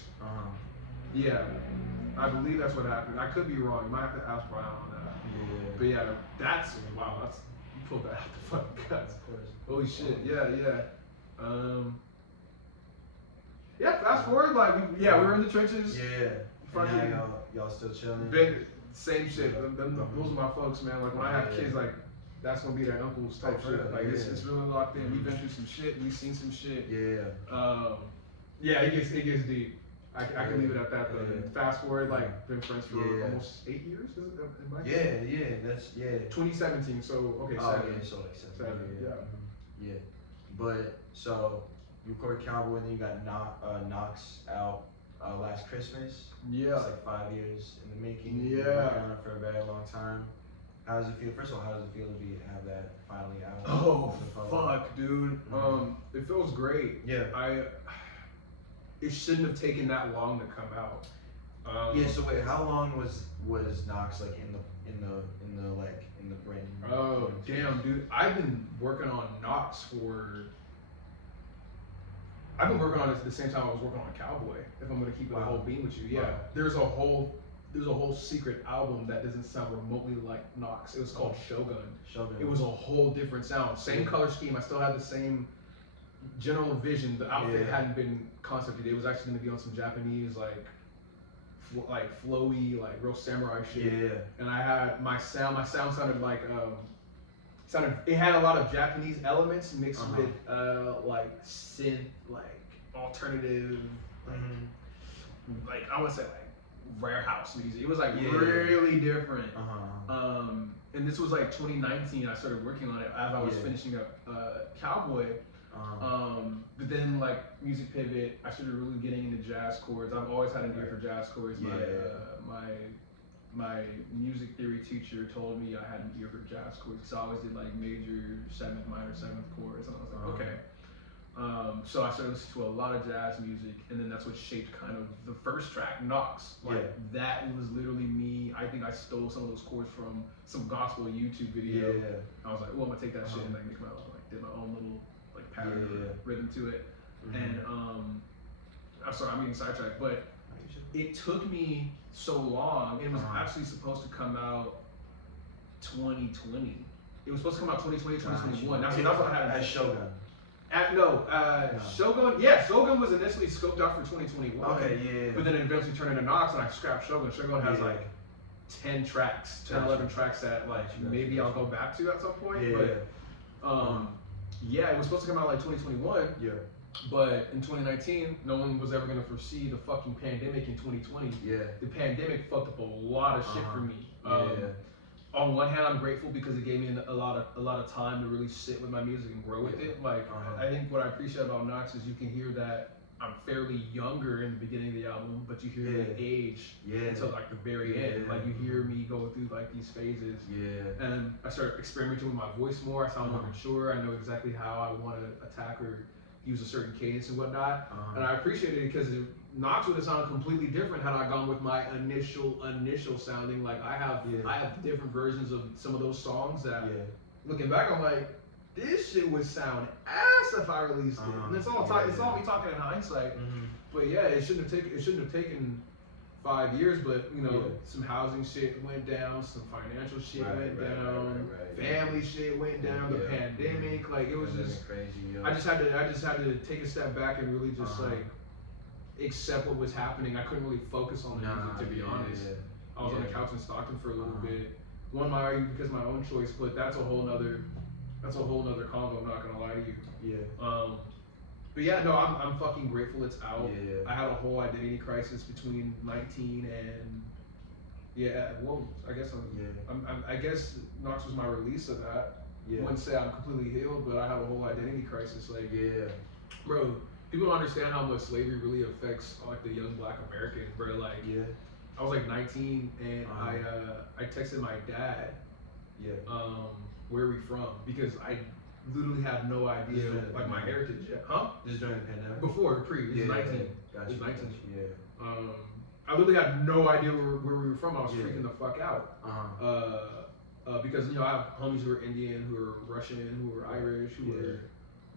I believe that's what happened. I could be wrong. You might have to ask Brian on that. But yeah, that's you pulled that out the fucking guts. Holy shit. Fast forward, like we were in the trenches. Fucking y'all still chilling. Same shit. Those are my folks, man. Like when I have kids, like that's gonna be their uncles type shit. Like it's really locked in. We've been through some shit. We've seen some shit. It gets deep. I can leave it at that. But fast forward, like been friends for almost 8 years. Is it? That's 2017. So okay, 7. So like 7. But so you recorded Kowboy, and then you got Knox out last Christmas. It's like 5 years in the making. You've been working on it for a very long time. How does it feel? First of all, how does it feel to have that finally out? Oh fuck, dude. It feels great. Yeah. It shouldn't have taken that long to come out. Yeah. So wait, how long was Knox like in the brain? Oh damn, dude. I've been working on Knox I've been working on it at the same time I was working on Kowboy. If I'm gonna keep it a whole beam with you, yeah. Wow. There's a whole secret album that doesn't sound remotely like Knox. It was called Shogun. It was a whole different sound. Same color scheme. I still had the same general vision. The outfit hadn't been concepted. It was actually gonna be on some Japanese like flowy, like real samurai shit. Yeah. And I had my sound sounded like it had a lot of Japanese elements mixed with like synth, like alternative, like I would say like rare house music. It was like really different. And this was like 2019. I started working on it as I was finishing up Kowboy. But then like music pivot, I started really getting into jazz chords. I've always had an ear for jazz chords. My music theory teacher told me I had an ear for jazz chords because I always did like major, 7th, minor, 7th chords, and I was like, okay. So I started listening to a lot of jazz music, and then that's what shaped kind of the first track, Knox. That was literally me. I think I stole some of those chords from some gospel YouTube video. I was like, well, I'm gonna take that shit and like make my own, like did my own little like pattern rhythm to it. And I'm sorry, I'm getting sidetracked, but it took me so long. It was actually supposed to come out 2020. It was supposed to come out 2020, 2021. Now, see, that's what I had as Shogun. Shogun. Yeah, Shogun was initially scoped out for 2021. Okay, yeah. But then it eventually turned into Knox, and I scrapped Shogun. Shogun has like 10 tracks, 10, 11 tracks that like maybe I'll go back to at some point. But it was supposed to come out like 2021. Yeah. But in 2019, no one was ever gonna foresee the fucking pandemic in 2020. Yeah. The pandemic fucked up a lot of shit for me. On one hand, I'm grateful because it gave me a lot of time to really sit with my music and grow with it. Like I think what I appreciate about Knox is you can hear that I'm fairly younger in the beginning of the album, but you hear the age until like the very end. Like you hear me go through like these phases. Yeah. And I started experimenting with my voice more. I sound more mature. I know exactly how I want to attack or use a certain cadence and whatnot. And I appreciate it because Knox would have sounded completely different had I gone with my initial sounding. Like I have different versions of some of those songs that looking back I'm like, this shit would sound ass if I released it. And it's all me talking in hindsight. But yeah, it shouldn't have taken 5 years, but you know, some housing shit went down, some financial shit went down, family shit went down, the pandemic, like it was just crazy. I just had to take a step back and really just like accept what was happening. I couldn't really focus on the music, to be honest. I was on the couch in Stockton for a little bit. One might argue because my own choice, but that's a whole nother convo, I'm not gonna lie to you. But yeah, no, I'm fucking grateful it's out. I had a whole identity crisis between 19 and I guess Knox was my release of that. I wouldn't say I'm completely healed, but I had a whole identity crisis. Like, bro, people don't understand how much slavery really affects like the young Black American, bro. Like, I was like 19 and I texted my dad, where are we from? Because I literally had no idea like my heritage yet. Just during the pandemic? Before, it was 19. Gotcha. It was 19. I literally had no idea where we were from. I was freaking the fuck out. Because you know I have homies who are Indian, who are Russian, who are Irish, who are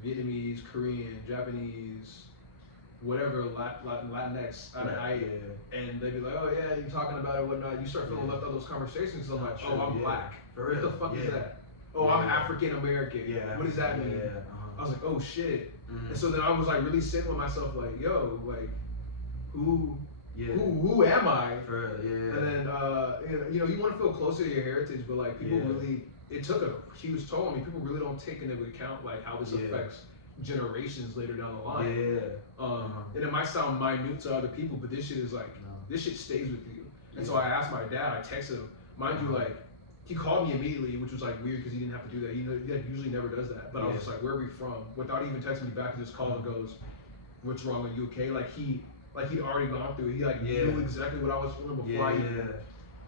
Vietnamese, Korean, Japanese, whatever, Latinx. And they'd be like, oh yeah, you're talking about it, whatnot. You start feeling left out of those conversations. I'm like, oh, I'm Black. For real. What the fuck is that? Oh, I'm African American. What does that mean? I was like, oh shit. And so then I was like really sitting with myself, like, yo, like, who am I? For real, and then you know, you want to feel closer to your heritage, but like people really, it took a huge toll on me. People really don't take into account like how this affects generations later down the line. And it might sound minute to other people, but this shit is like, this shit stays with you. And so I asked my dad, I texted him, mind you, like, he called me immediately, which was like weird because he didn't have to do that. He usually never does that. But I was just like, where are we from? Without even texting me back, he just calls and goes, what's wrong? Are you okay? Like he'd already gone through it. He like knew exactly what I was feeling before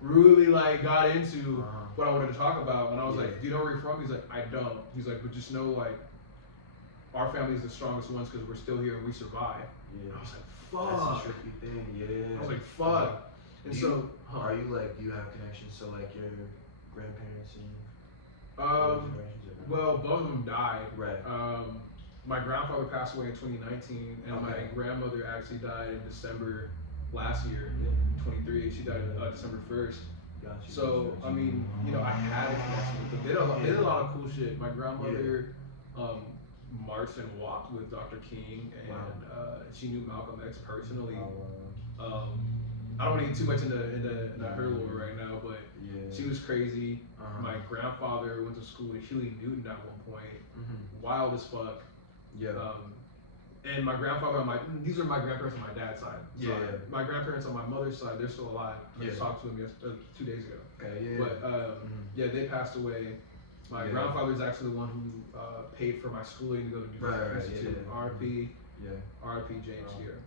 really like got into what I wanted to talk about, and I was like, do you know where you're from? He's like, I don't. He's like, but just know like our family is the strongest ones because we're still here and we survive. Yeah. I was like, fuck. That's a tricky thing. Yeah. I was like, fuck. And are you like, do you have connections to like your grandparents and well, both of them died. Right. My grandfather passed away in 2019, and my grandmother actually died in December last year, 23. She died December 1st. Gotcha. So, I mean, you know, I had a connection with them. They did a lot of cool shit. My grandmother marched and walked with Dr. King, and she knew Malcolm X personally. I don't want to get too much into her lore right now, but she was crazy. My grandfather went to school with Huey Newton at one point. Wild as fuck. Yeah. And my grandfather these are my grandparents on my dad's side. So my grandparents on my mother's side, they're still alive. I just talked to them 2 days ago. Okay. But they passed away. My grandfather's actually the one who paid for my schooling to go to New Institute. R.I.P. R.I.P. James Geer.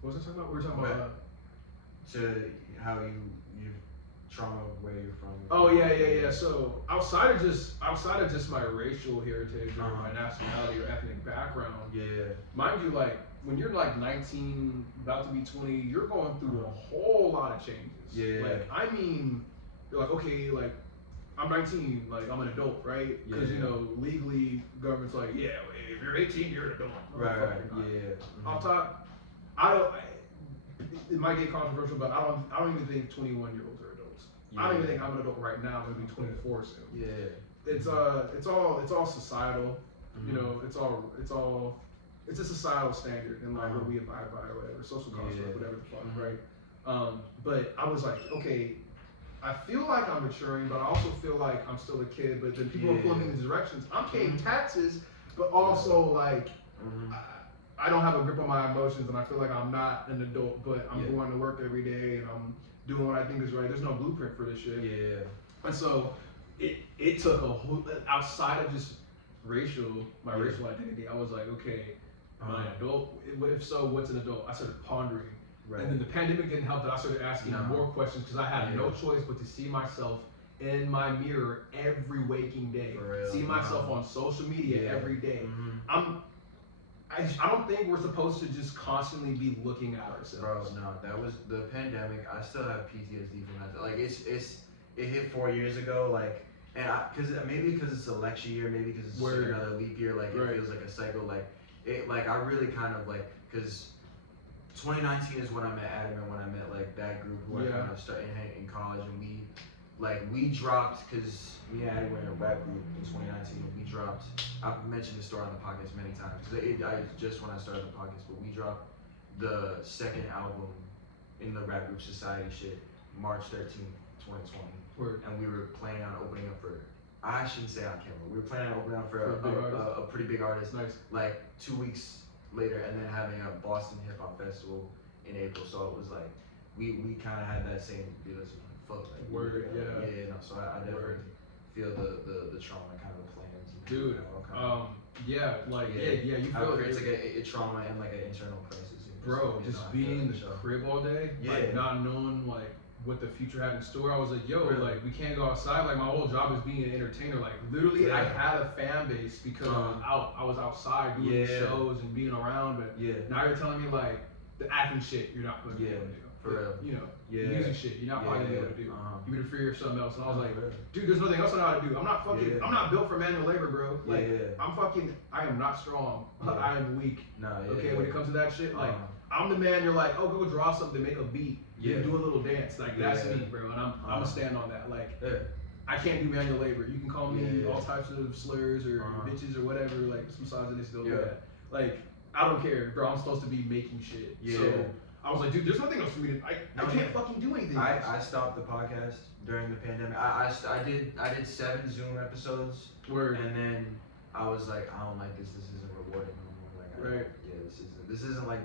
What was I talking about? We were talking about to how you trauma where you're from. Oh yeah. So outside of just my racial heritage or my nationality or ethnic background, mind you, like when you're like 19, about to be 20, you're going through a whole lot of changes. Like I mean, you're like, okay, like I'm 19, like I'm an adult, right? Because you know legally government's like, if you're 18, you're an adult. Right. Off top. It might get controversial, but I don't even think 21-year-olds are adults. I don't even think I'm an adult right now. I'm gonna be 24 soon. It's all societal. You know, it's a societal standard and like what we abide by or whatever, social construct, whatever the fuck, right? But I was like, okay, I feel like I'm maturing, but I also feel like I'm still a kid. But then people are pulling me in these directions. I'm paying taxes, but also like. I don't have a grip on my emotions, and I feel like I'm not an adult, but I'm going to work every day, and I'm doing what I think is right. There's no blueprint for this shit. And so it took a whole, outside of just racial identity, I was like, okay, am I an adult? If so, what's an adult? I started pondering. And then the pandemic didn't help that I started asking more questions because I had no choice but to see myself in my mirror every waking day. See myself on social media every day. I don't think we're supposed to just constantly be looking at ourselves. Bro, no, that was the pandemic. I still have PTSD from that. Like it hit 4 years ago. Like, and maybe because it's election year, maybe because it's another leap year. Like it feels like a cycle. Like I really kind of like because 2019 is when I met Adam and when I met like that group who I kind of started in college, and we dropped because me and Adam were in a rap group in 2019. We dropped. I've mentioned this story on the podcast many times because just when I started the podcast, but we dropped the second album in the rap group Society shit March 13th, 2020, and we were planning on opening up for. I shouldn't say on camera. We were planning on opening up for a pretty big artist. Like 2 weeks later, and then having a Boston Hip Hop Festival in April. So it was like we kind of had that same feeling. Fuck, like, no. So I definitely feel the trauma kind of plans. Dude, you feel it. It's like a trauma and like an internal crisis. Bro, just being in the crib all day, like not knowing like what the future had in store. I was like, like we can't go outside. Like my whole job is being an entertainer. Like literally, I had a fan base because I was outside doing shows and being around. But now you're telling me like the acting shit, you're not going to be able to do. For real. You know, music shit, you're not probably gonna be able to do. You would figure something else. And I was like, dude, there's nothing else I know how to do. I'm not I'm not built for manual labor, bro. Like, I am not strong. I am weak. When it comes to that shit, like, I'm the man you're like, oh, go draw something, make a beat, do a little dance. Like, that's me, bro. And I'm gonna stand on that. Like, I can't do manual labor. You can call me all types of slurs or bitches or whatever, like, some misogynist, they'll do that. Like, I don't care, bro. I'm supposed to be making shit. So, I was like, dude, there's nothing else for me to. I can't fucking do anything. I stopped the podcast during the pandemic. I did 7 Zoom episodes. And then I was like, I don't like this. This isn't rewarding anymore. Like, this isn't like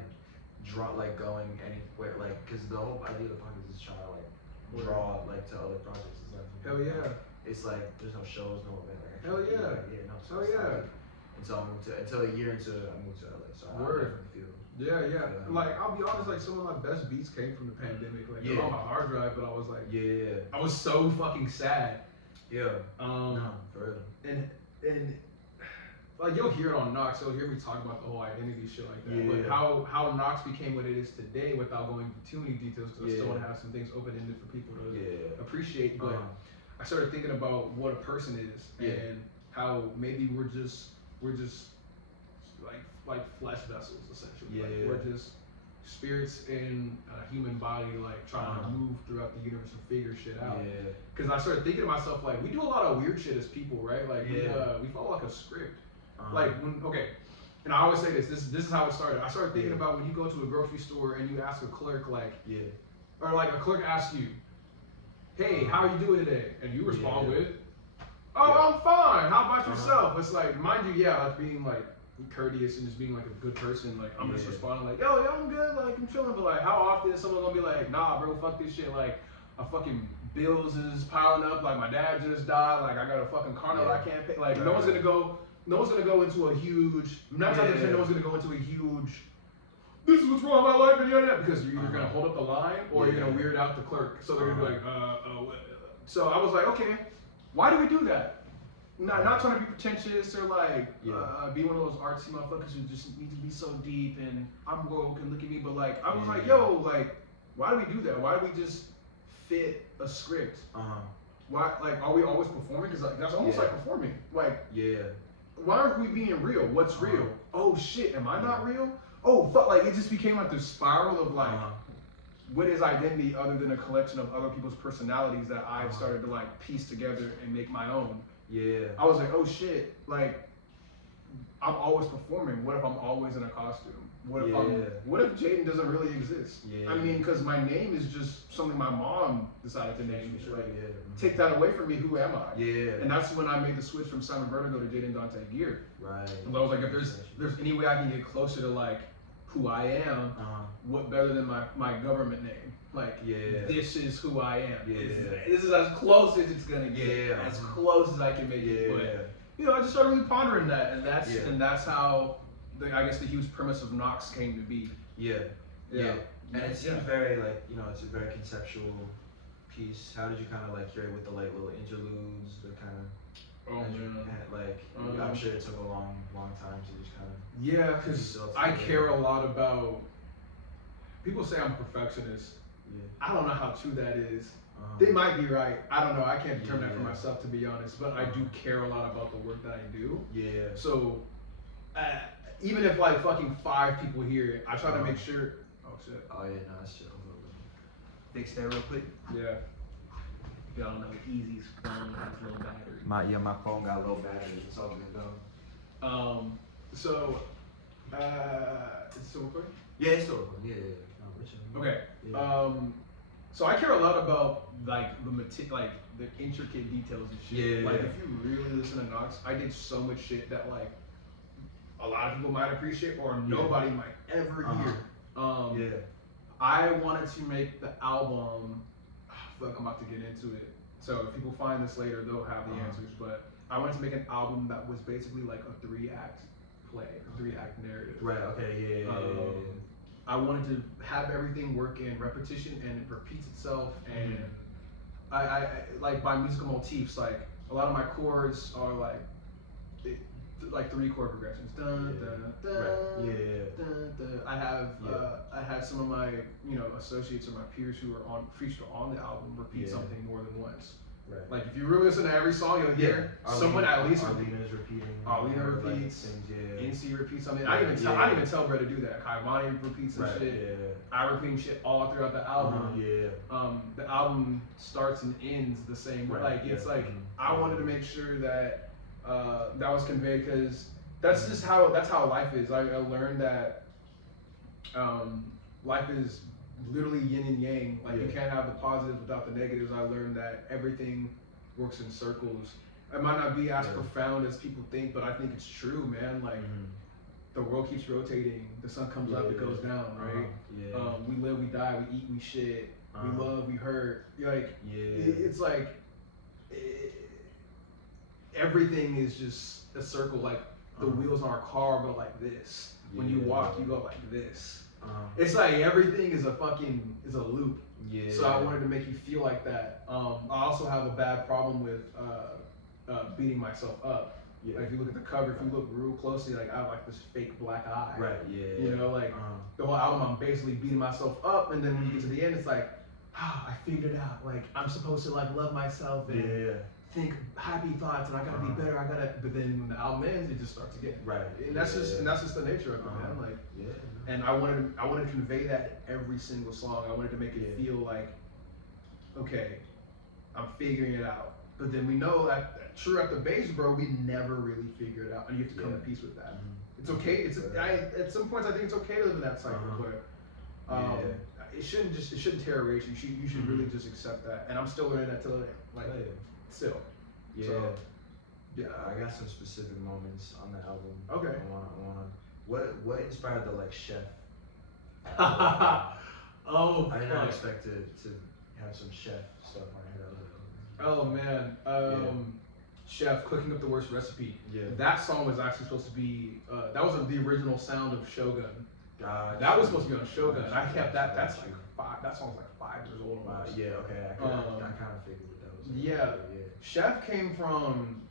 going anywhere. Like, because the whole idea of the podcast is trying to like draw like to other projects. It's like, hell yeah. It's like there's no shows, no event. Like, hell yeah. until a year into I moved to LA. So I Word. definitely feel. Yeah. Like, I'll be honest, like, some of my best beats came from the pandemic. Like, they're on my hard drive, but I was like, I was so fucking sad. Yeah. No, for real. And like, you'll hear it on Knox, you'll hear me talk about the whole identity shit like that. Yeah. But how Knox became what it is today, without going into too many details, because I still want to have some things open-ended for people to appreciate. But I started thinking about what a person is, and how maybe we're just like flesh vessels, essentially. Like, we're just spirits in a human body, like, trying to move throughout the universe and figure shit out. Because I started thinking to myself, like, we do a lot of weird shit as people, right? Like, we follow like a script. Like, and I always say this is how it started. I started thinking about when you go to a grocery store and you ask a clerk, like, or like a clerk asks you, hey, how are you doing today? And you respond with, oh, I'm fine. How about yourself? It's like, mind you, like, being like courteous and just being like a good person. Like, I'm just responding like, yo, I'm good. Like, I'm chilling. But like, how often is someone gonna be like, nah, bro, fuck this shit. Like, a fucking bills is piling up. Like, my dad just died. Like, I got a fucking car note I can't pay. Like, no one's gonna go into a huge. 9 times out of 10, no one's gonna go into a huge. This is what's wrong with my life and yada, because you're either gonna hold up the line or you're gonna weird out the clerk. So they're gonna be like, So I was like, okay, why do we do that? Not trying to be pretentious or like be one of those artsy motherfuckers who just need to be so deep and I'm woke and look at me. But like, I was like, yo, like, why do we do that? Why do we just fit a script? Why, like, are we always performing? Because like, that's almost like performing. Like, why aren't we being real? What's real? Oh shit, am I not real? Oh fuck, like, it just became like this spiral of like, what is identity other than a collection of other people's personalities that I've started to like piece together and make my own. I was like, oh shit, like, I'm always performing. What if I'm always in a costume? What if Jaydin doesn't really exist? I mean, because my name is just something my mom decided to name me. Like, take that away from me, who am I? And that's when I made the switch from Simon Vertigo to Jaydin Donte Geer. And I was like, if there's any way I can get closer to like who I am, what better than my government name? Like, this is who I am. This is as close as it's gonna get. As close as I can make it. But you know, I just started really pondering that, and that's how I guess the huge premise of Knox came to be. And it seems very like, you know, it's a very conceptual piece. How did you kind of like curate with the like little interludes, the kind of I'm sure it took a long time to just kind of because I care a lot about. People say I'm a perfectionist. I don't know how true that is. They might be right. I don't know. I can't determine that for myself, to be honest. But I do care a lot about the work that I do. So even if like fucking 5 people hear it, I try to make sure. Oh shit. Oh yeah, no, that's true. Fix that real quick. Y'all know Easy's phone has low battery. My phone got low battery. It's all good though. So is it still recording? Yeah, it's still recording. Okay. So I care a lot about like the intricate details and shit. Like, if you really listen to Knox, I did so much shit that like a lot of people might appreciate or nobody might ever hear. I wanted to make the album. Fuck, I'm about to get into it. So if people find this later, they'll have the answers. But I wanted to make an album that was basically like a 3-act play, a 3-act narrative. I wanted to have everything work in repetition and it repeats itself, and I like by musical motifs. Like, a lot of my chords are like 3 chord progressions. Dun, dun, dun, dun, dun. I had some of my associates or my peers who are featured on the album repeat something more than once. Like, if you really listen to every song, you'll hear someone at least. Arlena's repeating. Arlena repeats. NC repeats something. I didn't even tell Brett to do that. Kaivani repeats some shit. I repeat shit all throughout the album. The album starts and ends the same way. Like, it's like I wanted to make sure that that was conveyed, because that's just how life is. I learned that life is literally yin and yang. Like, you can't have the positives without the negatives. I learned that everything works in circles. It might not be as profound as people think, but I think it's true, man. Like, the world keeps rotating. The sun comes up, it goes down, right? We live, we die, we eat, we shit, we love, we hurt. Like, it's like everything is just a circle. Like, the wheels on our car go like this. When you walk, you go like this. Uh-huh. It's like everything is a loop. Yeah. So I wanted to make you feel like that. I also have a bad problem with beating myself up. Yeah. Like if you look at the cover, if you look real closely, like I have like this fake black eye. Right. Yeah. You know, like the whole album, I'm basically beating myself up, and then when you get to the end, it's like, I figured it out. Like I'm supposed to like love myself and think happy thoughts, and I gotta be better. But then when the album ends, it just starts again. Right. And that's just the nature of it, man. Like. Yeah. And I wanted to convey that in every single song. I wanted to make it feel like, okay, I'm figuring it out. But then we know that true at the base, bro, we never really figure it out, and you have to come to peace with that. It's okay. At some points I think it's okay to live in that cycle, but it shouldn't tear erase you. You should really just accept that. And I'm still learning that till still. Yeah. So, Yeah. I got some specific moments on the album. Okay. I wanna. What inspired the like chef? Oh, I did not expect to have some chef stuff on here. Oh man, Chef cooking up the worst recipe. Yeah. That song was actually supposed to be that was the original sound of Shogun. That was supposed to be on Shogun. I kept that. That's like that song's like 5 years old. Yeah. Okay. I kind of figured what that was. Yeah. Chef came from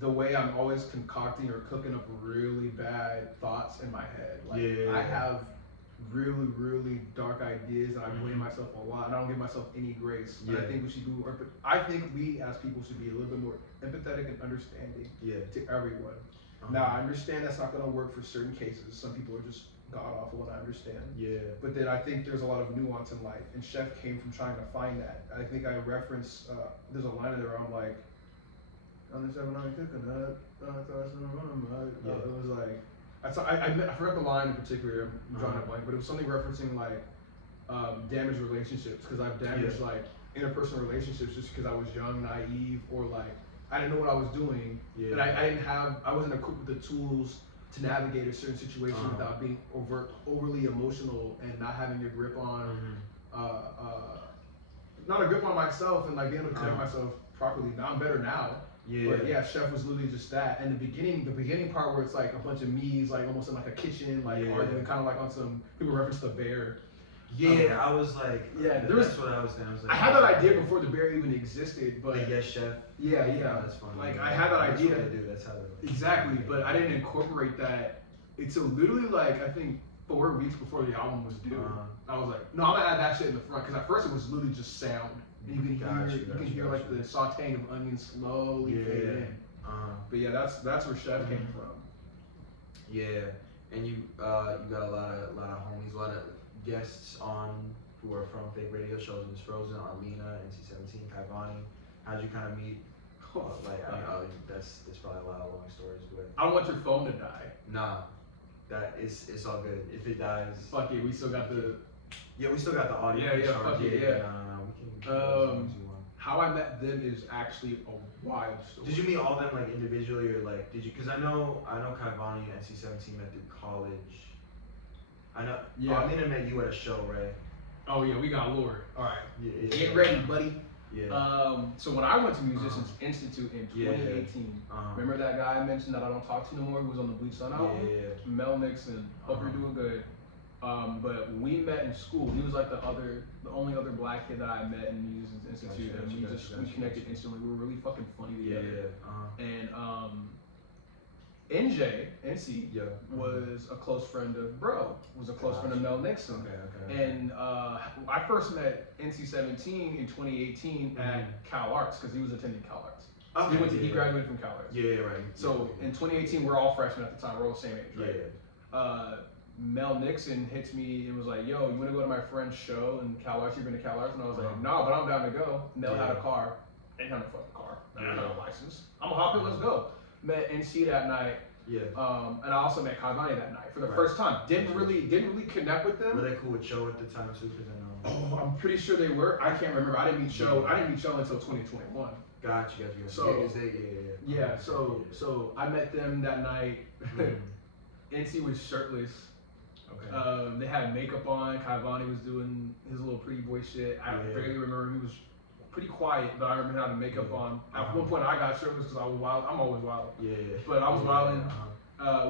the way I'm always concocting or cooking up really bad thoughts in my head. Like I have really, really dark ideas, and I blame myself a lot, and I don't give myself any grace. And I think we should do. I think we as people should be a little bit more empathetic and understanding to everyone. Now I understand that's not going to work for certain cases. Some people are just god awful, and I understand. Yeah. But then I think there's a lot of nuance in life, and Chef came from trying to find that. I think I reference there's a line in there where I'm like, on the 7 I'm cooking up. It was like I forgot the line in particular. I'm drawing a blank, but it was something referencing like damaged relationships, because I've damaged like interpersonal relationships just because I was young, naive, or like I didn't know what I was doing, and I wasn't equipped with the tools to navigate a certain situation without being overly emotional and not having a grip on not a grip on myself, and like being able to connect myself properly. Now I'm better now. But yeah, Chef was literally just that. And the beginning part where it's like a bunch of me's like almost in like a kitchen, like arguing, kind of like on some people reference the bear. Yeah, I was like, that's what I was saying. I had that idea before the bear even existed, but yes, Chef. Yeah, that's funny. Like I had that idea. That's how they exactly, but I didn't incorporate that until literally like I think 4 weeks before the album was due. I was like, no, I'm gonna add that shit in the front, because at first it was literally just sound. And you can hear like the sauteing of onions slowly fade in. But yeah, that's where Chef came from. Yeah, and you got a lot of homies, a lot of guests on who are from fake radio shows. Miss Frozen, Arlena, NC-17, Kaivani. How'd you kind of meet? There's probably a lot of long stories, but I don't want your phone to die. Nah, it's all good. If it dies, fuck it. We still got the. Yeah, we still got the audio. Fuck it. Yeah. We can how I met them is actually a wild story. Did you meet all of them like individually, or like did you? Because I know Kaivani and NC-17 met through college. I know. Yeah. Arlena met you at a show, right? Oh yeah, we got Lord. All right. Get ready, buddy. Yeah. So when I went to Musicians Institute in 2018, remember that guy I mentioned that I don't talk to no more, who was on the Bleach Sun album? Yeah. Mel Nixon. Hope you're doing good. But we met in school. He was like the only other black kid that I met in Musicians Institute, and we connected instantly. We were really fucking funny together. And NC was a close friend of Bro, was a close friend of Mel Nixon. Okay. And I first met NC-17 in 2018 at Cal Arts, because he was attending Cal Arts. He graduated from Cal Arts. Yeah, right. So in 2018, we're all freshmen at the time. We're all the same age, right? Yeah. Mel Nixon hits me and was like, yo, you want to go to my friend's show in Cal Arts? You've been to Cal Arts? And I was like, no, but I'm down to go. Mel had a car. Ain't had a fucking car. I don't have a license. I'm gonna hop in, let's go. Met NC that night. Yeah. And I also met Kaivani that night for the first time. Didn't really connect with them. Were they cool with Cho at the time too? Because I know. Oh, I'm pretty sure they were. I can't remember. I didn't meet Cho. I didn't meet Cho until 2021. Gotcha. So yeah. So I met them that night. NC was shirtless. Okay. They had makeup on. Kaivani was doing his little pretty boy shit. I barely remember. He was pretty quiet, but I remember having makeup on. At one point, I got shirtless because I was wild. I'm always wild. Yeah. But I was wilding.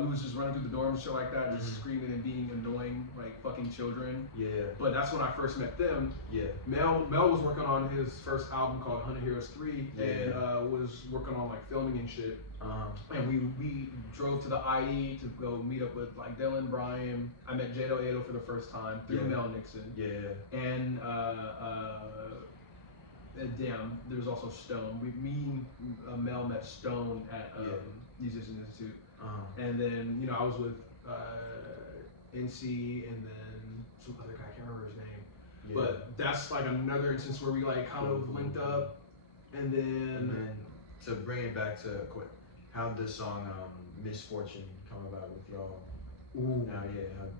we was just running through the dorms and shit like that, just screaming and being annoying like fucking children. Yeah. But that's when I first met them. Yeah. Mel was working on his first album called 100 Heroes 3 and was working on like filming and shit. And we drove to the IE to go meet up with like Dylan, Brian. I met Jaydin for the first time through Mel Nixon. Yeah. And damn, there was also Stone. Me and Mel met Stone at Musician Institute. And then, you know, I was with NC and then some other guy, I can't remember his name. Yeah. But that's like another instance where we like kind of linked up. And then to bring it back to how'd the song Misfortune come about with y'all? Ooh.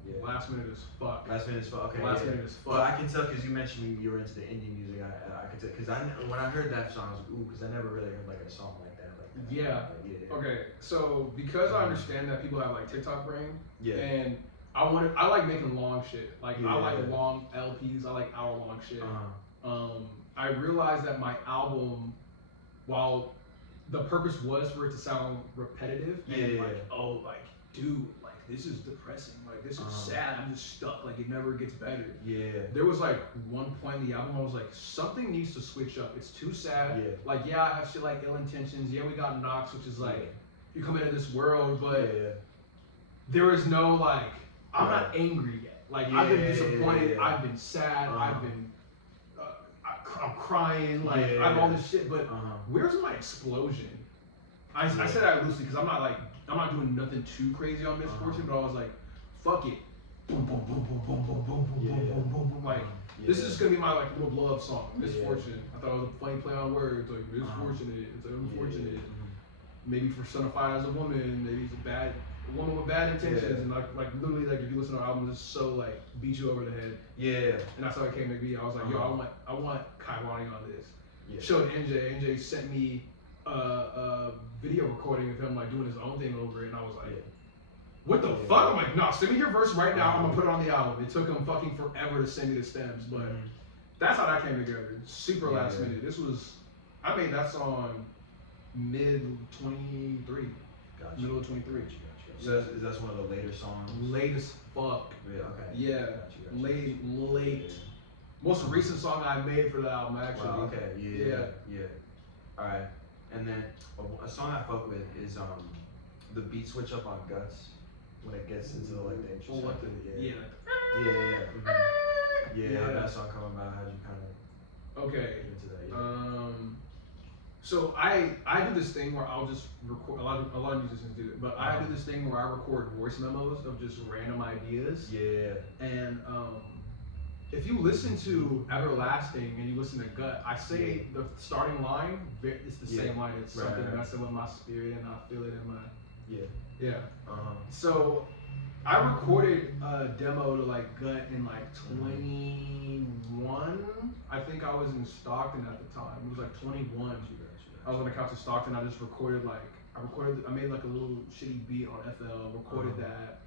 Yeah. Last minute as fuck. Last minute as fuck. Okay. Last minute as fuck. Well, I can tell because you mentioned you were into the indie music. I could tell because when I heard that song, I was like, ooh, because I never really heard like a song like that. Yeah. Okay. So because I understand that people have like TikTok brain. Yeah. And I like making long shit. Like I like long LPs. I like hour-long shit. I realized that my album, while the purpose was for it to sound repetitive and like, oh, like, dude, like this is depressing. Like this is sad. I'm just stuck. Like it never gets better. Yeah. There was like one point in the album I was like, something needs to switch up. It's too sad. Yeah. Like I have shit like Ill Intentions. Yeah, we got Knox, which is like you come into this world, but there is no like I'm not angry yet. Like I've been disappointed. I've been sad. I've been I'm crying. Like I have all this shit. But where's my explosion? I said that loosely because I'm not doing nothing too crazy on Misfortune, but I was like, fuck it. Boom, boom, boom, boom, boom, boom, boom, boom, boom, boom, boom, boom. Like this is just gonna be my like little blow up song. Misfortune. I thought it was a funny play on words. Like misfortunate. It's like unfortunate. Maybe personified as a woman. Maybe it's a woman with bad intentions. And like literally like if you listen to our album, it's so like beat you over the head. Yeah. And that's how it came to be. I was like, yo, I want Kowboy on this. Yeah. Showed NJ. NJ sent me a video recording of him like doing his own thing over it, and I was like, what the fuck? I'm like, no, send me your verse right now. I'm gonna put it on the album. It took him fucking forever to send me the stems, but that's how that came together. Super last minute. I made that song mid 23. Gotcha. Middle of 23. Gotcha. So that's one of the later songs? Late as fuck. Yeah, okay. Yeah. Gotcha. Late. Yeah. Most recent song I made for the album, actually. Wow, okay. Yeah. Alright. And then a song I fuck with is the beat switch up on Guts when it gets into like the intro. How that song come about? How'd you kind of get into that? So I do this thing where I'll just record. A lot of musicians do it, but I do this thing where I record voice memos of just random ideas. Yeah. And if you listen to Everlasting and you listen to Gut, I say the starting line, it's the same line. It's something messing with my spirit and I feel it in my... Yeah. So I recorded a demo to like Gut in like 21. I think I was in Stockton at the time. It was like 21. I was on the couch in Stockton. I just recorded I made like a little shitty beat on FL, recorded that.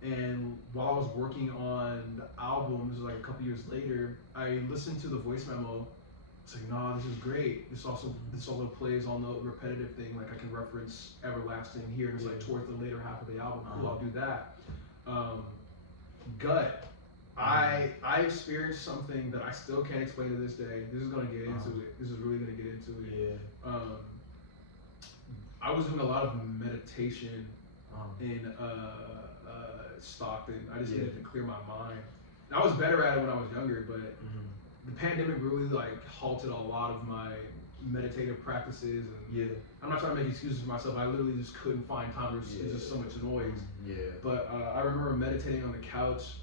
And while I was working on the album, this was like a couple years later, I listened to the voice memo. It's like, nah, this is great. This also plays on the repetitive thing. Like I can reference Everlasting here, and it's like towards the later half of the album. Cool, I'll do that. Gut. I experienced something that I still can't explain to this day. This is gonna get into it. This is really gonna get into it. Yeah. I was doing a lot of meditation in Stockton. I just needed to clear my mind. And I was better at it when I was younger, but the pandemic really like halted a lot of my meditative practices. And I'm not trying to make excuses for myself. I literally just couldn't find time. There's just so much noise. But I remember meditating on the couch,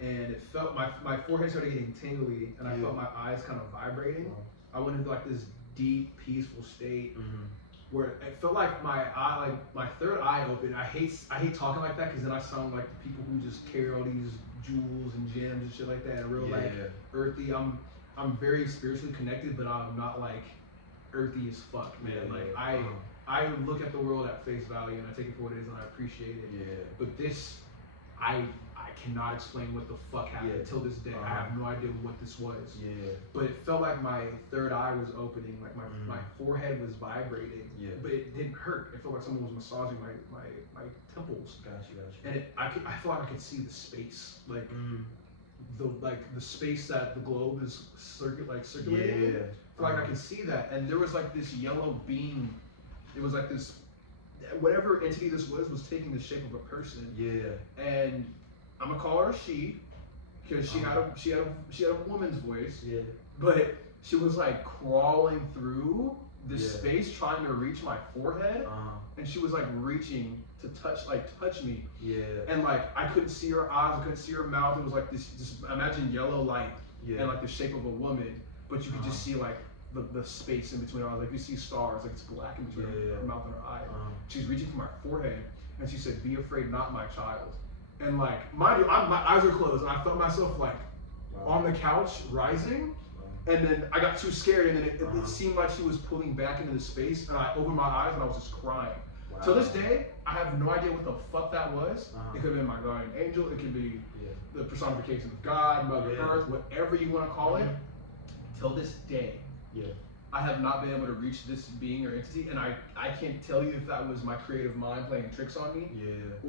and it felt my forehead started getting tingly, and I felt my eyes kind of vibrating. I went into like this deep, peaceful state. Where it felt like my eye, like my third eye opened. I hate talking like that because then I sound like the people who just carry all these jewels and gems and shit like that. Real like earthy. I'm very spiritually connected, but I'm not like earthy as fuck, man. I look at the world at face value and I take it for what it is and I appreciate it. But this, I cannot explain what the fuck happened till this day. I have no idea what this was. Yeah. But it felt like my third eye was opening, like my forehead was vibrating. Yeah. But it didn't hurt. It felt like someone was massaging my temples. Gotcha. And I felt like I could see the space, like the space that the globe is circulating. Yeah. I felt like I could see that, and there was like this yellow beam. It was like this, whatever entity this was taking the shape of a person. Yeah. And I'm gonna call her she, because she had a woman's voice. Yeah. But she was like crawling through this space trying to reach my forehead, and she was like reaching to touch me. Yeah. And like I couldn't see her eyes, I couldn't see her mouth. It was like this imagine yellow light and like the shape of a woman, but you could just see like the space in between our eyes. Like you see stars, like it's black in between her mouth and her eye. She's reaching for my forehead, and she said, "Be afraid not, my child." And like, mind you, my eyes are closed, and I felt myself like on the couch rising, and then I got too scared, and then it seemed like she was pulling back into the space, and I opened my eyes, and I was just crying. Wow. To this day, I have no idea what the fuck that was. It could have been my guardian angel, it could be the personification of God, Mother Earth, whatever you want to call it. Till this day, I have not been able to reach this being or entity, and I can't tell you if that was my creative mind playing tricks on me,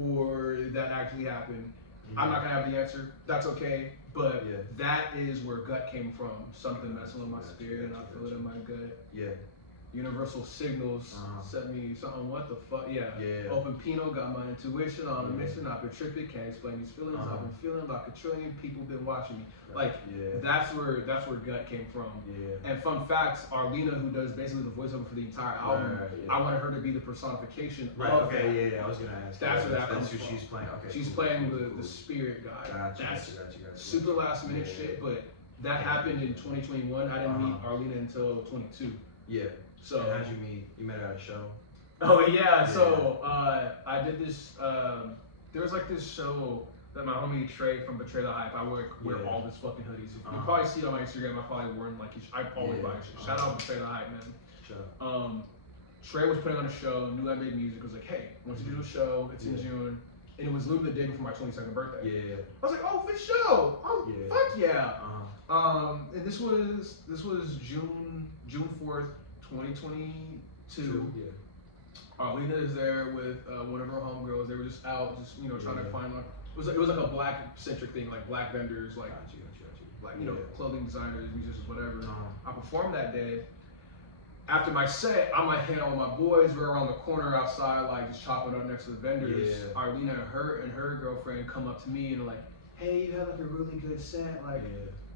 or that actually happened. I'm not gonna have the answer. That's okay, but that is where gut came from. Something messing with my spirit, and I feel it in my gut. Yeah. Universal signals set me something. What the fuck? Open Pinot got my intuition on a mission. I've been tripping, can't explain these feelings. I've been feeling like a trillion people been watching me. Like that's where gut came from. And fun facts, Arlena, who does basically the voiceover for the entire album, I wanted her to be the personification of that. I was gonna ask. That's where that comes who from. she's playing. Okay. She's playing the spirit guy. Gotcha. Super last minute shit, but that happened in 2021. I didn't meet Arlena until 22. Yeah. So and how'd you meet? You met her at a show? Oh yeah. So I did this. There was like this show that my homie Trey from Betray the Hype. I wear all this fucking hoodies. You probably see it on my Instagram. I probably worn like I always buy shit. Shout out Betray the Hype, man. Sure. Trey was putting on a show. Knew I made music. Was like, hey, I want you to do a show. It's in June. And it was literally the day before my 22nd birthday. Yeah. I was like, oh, for sure. Oh, fuck yeah. And this was June 4th, 2022. Arlena is there with one of her homegirls. They were just out, trying to find like it was like a black centric thing, like black vendors, like clothing designers, musicians, whatever. I performed that day. After my set, I'm like hanging out with my boys. We're around the corner outside, like just chopping up next to the vendors. Arlena and her girlfriend come up to me and like, hey, you had like a really good set, like.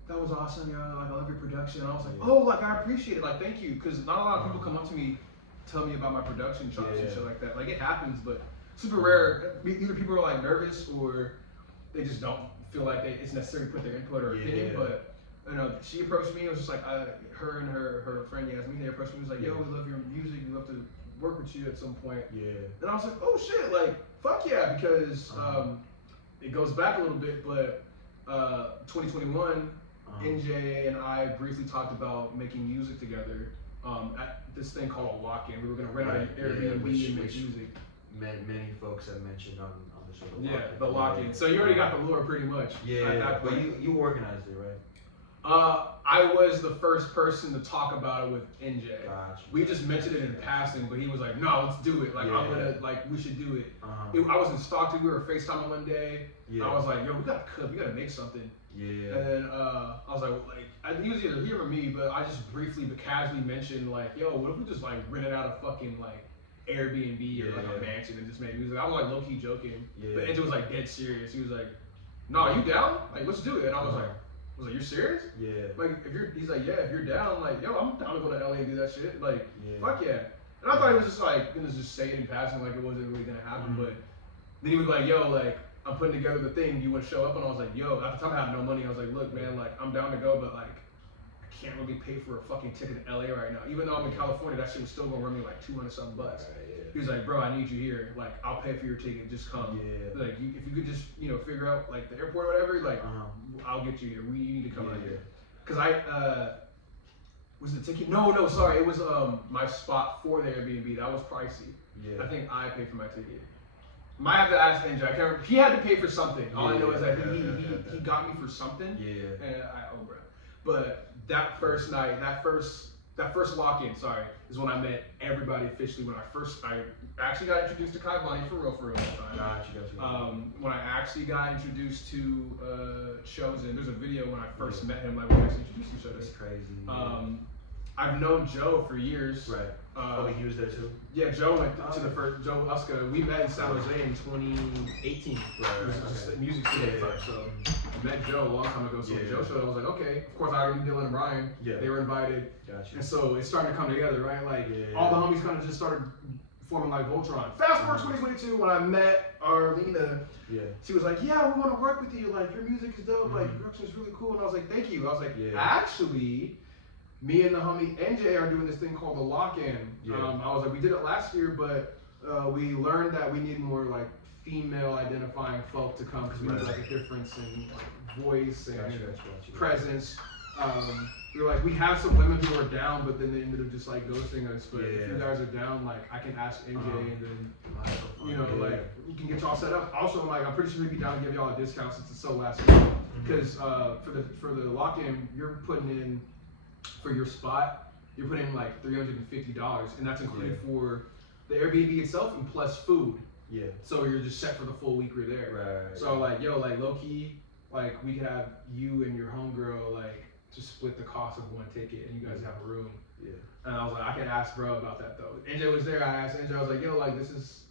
That was awesome, yo. Like, I love your production. And I was like, oh, like, I appreciate it. Like, thank you. Because not a lot of people come up to me, tell me about my production chops and shit like that. Like, it happens, but super rare. Either people are, like, nervous or they just don't feel like it's necessary to put their input or opinion. But, she approached me. It was just like, her and her friend Yasmin, they approached me. It was like, yo, we love your music. We'd love to work with you at some point. And I was like, oh, shit. Like, fuck yeah. Because it goes back a little bit, but 2021... NJ and I briefly talked about making music together at this thing called Lock-In. We were going to rent out an Airbnb and make music. Many folks have mentioned on the show. The Lock-In. So you already got the lure pretty much. At that but point. you organized it, right? I was the first person to talk about it with NJ. Gotcha. We just mentioned it in passing, but he was like, "No, let's do it. Like, I'm gonna, like, we should do it." I was in Stockton. We were FaceTiming one day. I was like, "Yo, we gotta make something." And then I was like, I usually either him or me, but I just briefly but casually mentioned like, "Yo, what if we just like rented out a fucking like Airbnb or like a mansion and just made music?" I was like low key joking, but NJ was like dead serious. He was like, "No, are you down? Like, let's do it." And I was like, "You're serious?" Like, he's like, "Yeah, if you're down, like, yo, I'm down to go to LA and do that shit. Like, fuck yeah." And I thought he was just like gonna just say it in passing, like it wasn't really gonna happen. But then he was like, "Yo, like, I'm putting together the thing. Do you want to show up?" And I was like, "Yo." At the time, I had no money. I was like, "Look, man, like, I'm down to go, but like, I can't really pay for a fucking ticket to LA right now. Even though I'm in California, that shit was still gonna run me like $200-something bucks." He was like, "Bro, I need you here. Like, I'll pay for your ticket. Just come. Like, if you could just, figure out like the airport or whatever, like, I'll get you here. You need to come out here." Cause was the ticket? No, sorry. It was my spot for the Airbnb. That was pricey. I think I paid for my ticket. Might have to ask NJ. I can't remember. He had to pay for something. All I know is that yeah. he got me for something. Yeah. And I owe bro. But that first night, that first lock-in, is when I met everybody officially. When I actually got introduced to Kowboy for real that time. Gotcha. When I actually got introduced to Shogun, there's a video when I first met him, like we actually introduced each other. That's crazy. I've known Joe for years. Right. He was there too? Yeah, Joe went to the first, Joe Uska. We met in San Jose in 2018. Right. It was just a music scene. So I met Joe a long time ago. So Joe showed, I was like, okay. Of course, I already knew Dylan and Brian. Yeah. They were invited. Gotcha. And so it's starting to come together, right? Like all the homies kind of just started forming like Voltron. Fast forward 2022 when I met Arlena. Yeah. She was like, yeah, we want to work with you. Like your music is dope. Like your production is really cool. And I was like, thank you. I was like, actually, me and the homie NJ are doing this thing called the lock-in. Yeah. I was like, we did it last year, but we learned that we need more like female identifying folk to come because we need like a difference in like, voice and presence. We were like, we have some women who are down, but then they ended up just like ghosting us. But if you guys are down, like I can ask NJ and then like we can get y'all set up. Also, I'm pretty sure we'd be down to give y'all a discount since it's so last minute. Because for the lock-in, you're putting in for your spot, you're putting in like $350, and that's included for the Airbnb itself and plus food. Yeah. So you're just set for the full week we're there. Right. So like, like low key, like we could have you and your homegirl like just split the cost of one ticket, and you guys have a room. Yeah. And I was like, I can ask bro about that though. NJ was there. I asked NJ. I was like, like this is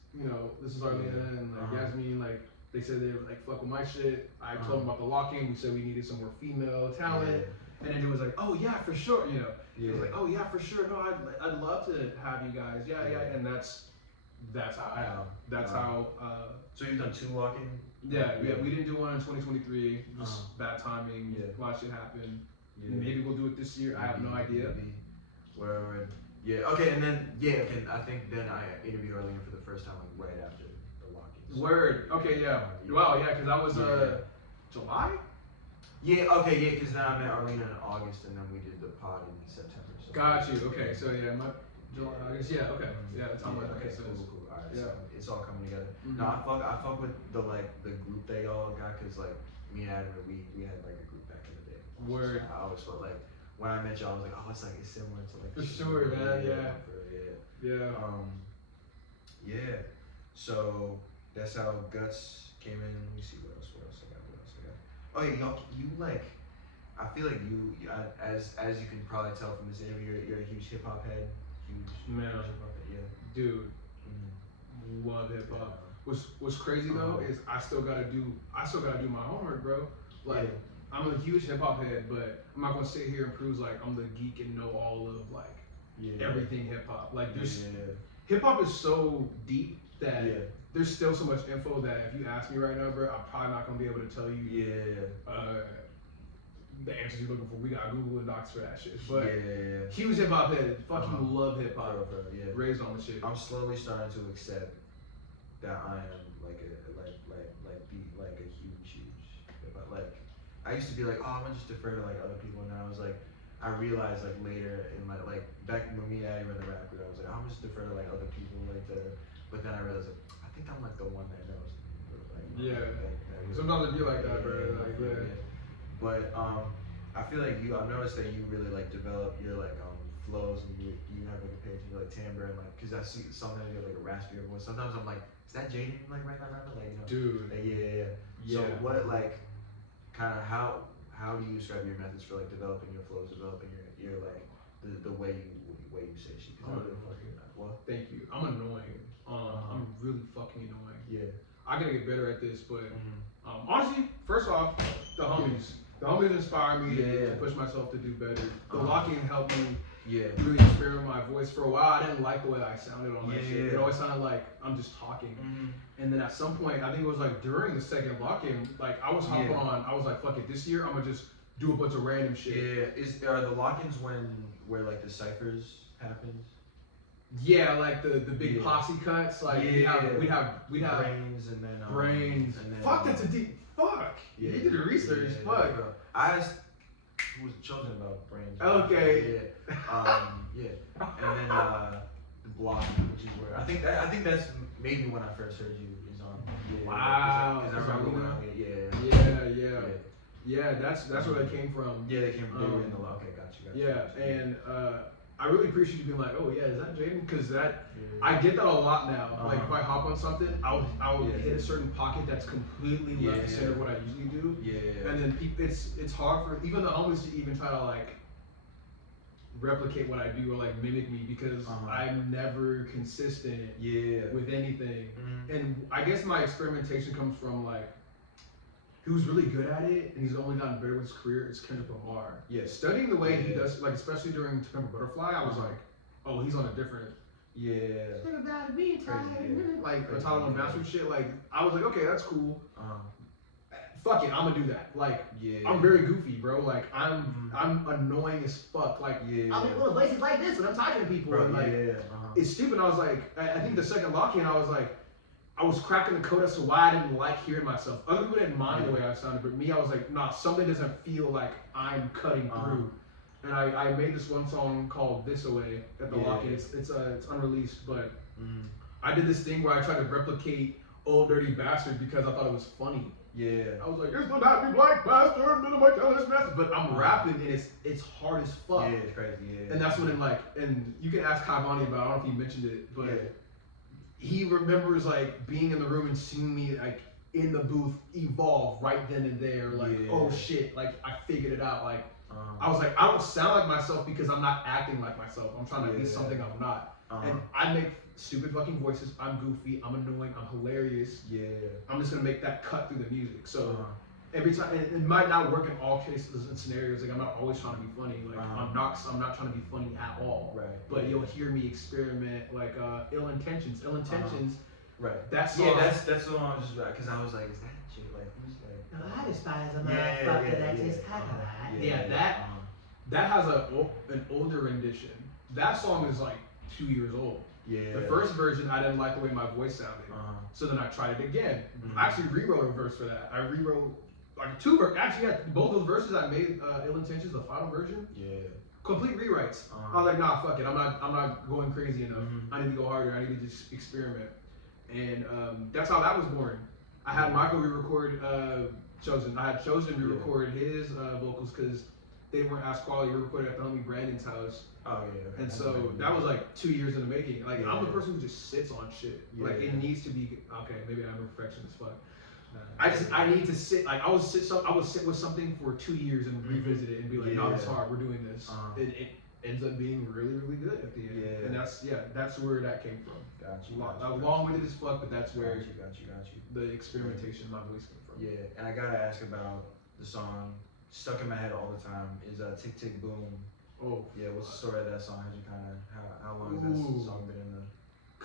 Arlena and like Yasmin. Like they said they were like fuck with my shit. I told them about the lock-in. We said we needed some more female talent. And then it was like, oh yeah, for sure, It was like, oh yeah, for sure. No, I'd love to have you guys. Yeah. And that's how. So you've done 2 lock-in? Yeah. We didn't do one in 2023. Just bad timing. Watch it happen. Maybe we'll do it this year. I have no idea. Whatever. Yeah. Okay. And then I think then I interviewed Arlena for the first time like right after the lock-in. Word. Okay. Yeah. Wow. Yeah. Because that was July. Yeah, okay, because then I met Arlena in August, and then we did the pod in September. So. Got you. Okay, so July, August. Yeah. Okay. Yeah. That's how much. Okay. So cool. All right. Yeah. So it's all coming together. No, I fuck with the group that y'all got, cause like me and Adam, we had like a group back in the day. Word. So I always felt like when I met y'all, I was like, oh, it's similar to like. For sure, man. Yeah. So that's how Guts came in. Let me see what else I got. Oh yeah, you like, I feel like you as you can probably tell from this interview, you're a huge hip hop head. Man, hip hop head, dude, love hip hop. What's crazy though is I still gotta do my homework, bro. Like I'm a huge hip hop head, but I'm not gonna sit here and prove like I'm the geek and know all of like everything hip hop. Like there's hip hop is so deep that. There's still so much info that if you ask me right now, bro, I'm probably not gonna be able to tell you the answers you're looking for. We got Google and Docs for that shit. But huge hip hop head, fucking love hip hop. Raised on the shit. I'm slowly starting to accept that I am like a huge hip hop. Like I used to be like, oh, I'm gonna just defer to like other people, and then I was like, I realized like later in my like back when me and Addy were in the rap group, I was like, I'm just defer to like other people like that. But then I realized like, I think I'm like the one that knows. Like, sometimes it be like that, bro. But I feel like I've noticed that you really like develop your like flows, and you have like a page and like timbre and like, cause I see sometimes you have like a raspier voice. Sometimes I'm like, is that Jaydin like right now? Like dude. Like, So what like kind of how do you describe your methods for like developing your flows, developing your like the way you say shit? What? Thank you. I'm annoying. I'm really fucking annoying. Yeah. I gotta get better at this, but honestly, first off, the homies inspire me to push myself to do better. The lock-in helped me really experiment my voice. For a while, I didn't like the way I sounded on that shit. It always sounded like I'm just talking. And then at some point, I think it was like during the second lock-in, like I was hopping on. I was like, fuck it, this year I'm gonna just do a bunch of random shit. Yeah. Are the lock-ins where like the ciphers happens? Yeah, like the big posse cuts. Like we'd have brains and then brains. And then, fuck, that's a deep fuck. Yeah, you did the research. Fuck. I asked who was chosen about brains. Okay. And then the block, which is where I think that's maybe when I first heard you is on Yeah. Wow. Because I remember when Yeah, that's where they came from. Yeah, they came from. They were in the okay, got you. Yeah, and I really appreciate you being like, oh yeah, is that Jaydin? Because I get that a lot now. Like if I hop on something, I'll hit a certain pocket that's completely left center of what I usually do. Yeah. And then people, it's hard for even the homies to even try to like replicate what I do or like mimic me because I'm never consistent with anything. And I guess my experimentation comes from like who's really good at it and he's only gotten better with his career is Kendrick Lamar. Yeah, studying the way he does, like especially during To Pimp a Butterfly, I was like, oh, he's on a different. Like Tyler and Master shit. Like I was like, okay, that's cool. Fuck it, I'm gonna do that. Like, I'm very goofy, bro. Like, I'm annoying as fuck. Like, I'll make little voices like this when I'm talking to people, and like, it's stupid. I was like, I think the second lock-in, I was like, I was cracking the code as to why I didn't like hearing myself. Other people didn't mind the way I sounded, but me, I was like, nah, something doesn't feel like I'm cutting through. And I made this one song called This Away at the lock-in. It's unreleased, but I did this thing where I tried to replicate Old Dirty Bastard because I thought it was funny. Yeah, I was like, "It's the not be black bastard, none of my colors master." But I'm rapping and it's hard as fuck. Yeah, it's crazy. Yeah, and that's when and you can ask Kavani about. I don't know if he mentioned it, but he remembers like being in the room and seeing me like in the booth evolve right then and there. Like, oh shit, like I figured it out. Like I was like, I don't sound like myself because I'm not acting like myself. I'm trying to be something I'm not. And I make stupid fucking voices. I'm goofy. I'm annoying. I'm hilarious. Yeah. I'm just gonna make that cut through the music. So every time, and it might not work in all cases and scenarios. Like I'm not always trying to be funny. Like on Knox, I'm not trying to be funny at all. Right. But you'll hear me experiment. Like Ill Intentions. Right. That song. Yeah, that's the one I was just about because I was like, is that shit like who's like? No, I despise a motherfucker that just kind of that. Yeah, that has an older rendition. That song is like 2 years old. Yeah. The first version, I didn't like the way my voice sounded. So then I tried it again. I actually rewrote a verse for that. I rewrote like two verses. Actually, both those verses I made Ill Intentions, the final version. Yeah. Complete rewrites. I was like, nah, fuck it. I'm not going crazy enough. I need to go harder. I need to just experiment. And that's how that was born. I had Michael re-record Chosen. I had Chosen re-record his vocals because they weren't as quality. We recorded at the homie Brandon's house. Oh yeah. And so that was like 2 years in the making. Like I'm the person who just sits on shit. Like it needs to be okay. Maybe I'm a perfectionist, fuck. I need to sit. Like I would sit with something for 2 years and revisit it and be like, no, it's hard. We're doing this. It ends up being really, really good at the end. Yeah. And that's where that came from. Gotcha. Long-winded as fuck, but that's where got you. The experimentation of my voice came from. Yeah, and I gotta ask about the song stuck in my head all the time is Tick Tick Boom. Oh. Yeah, what's the story of that song? How long has that song been in the...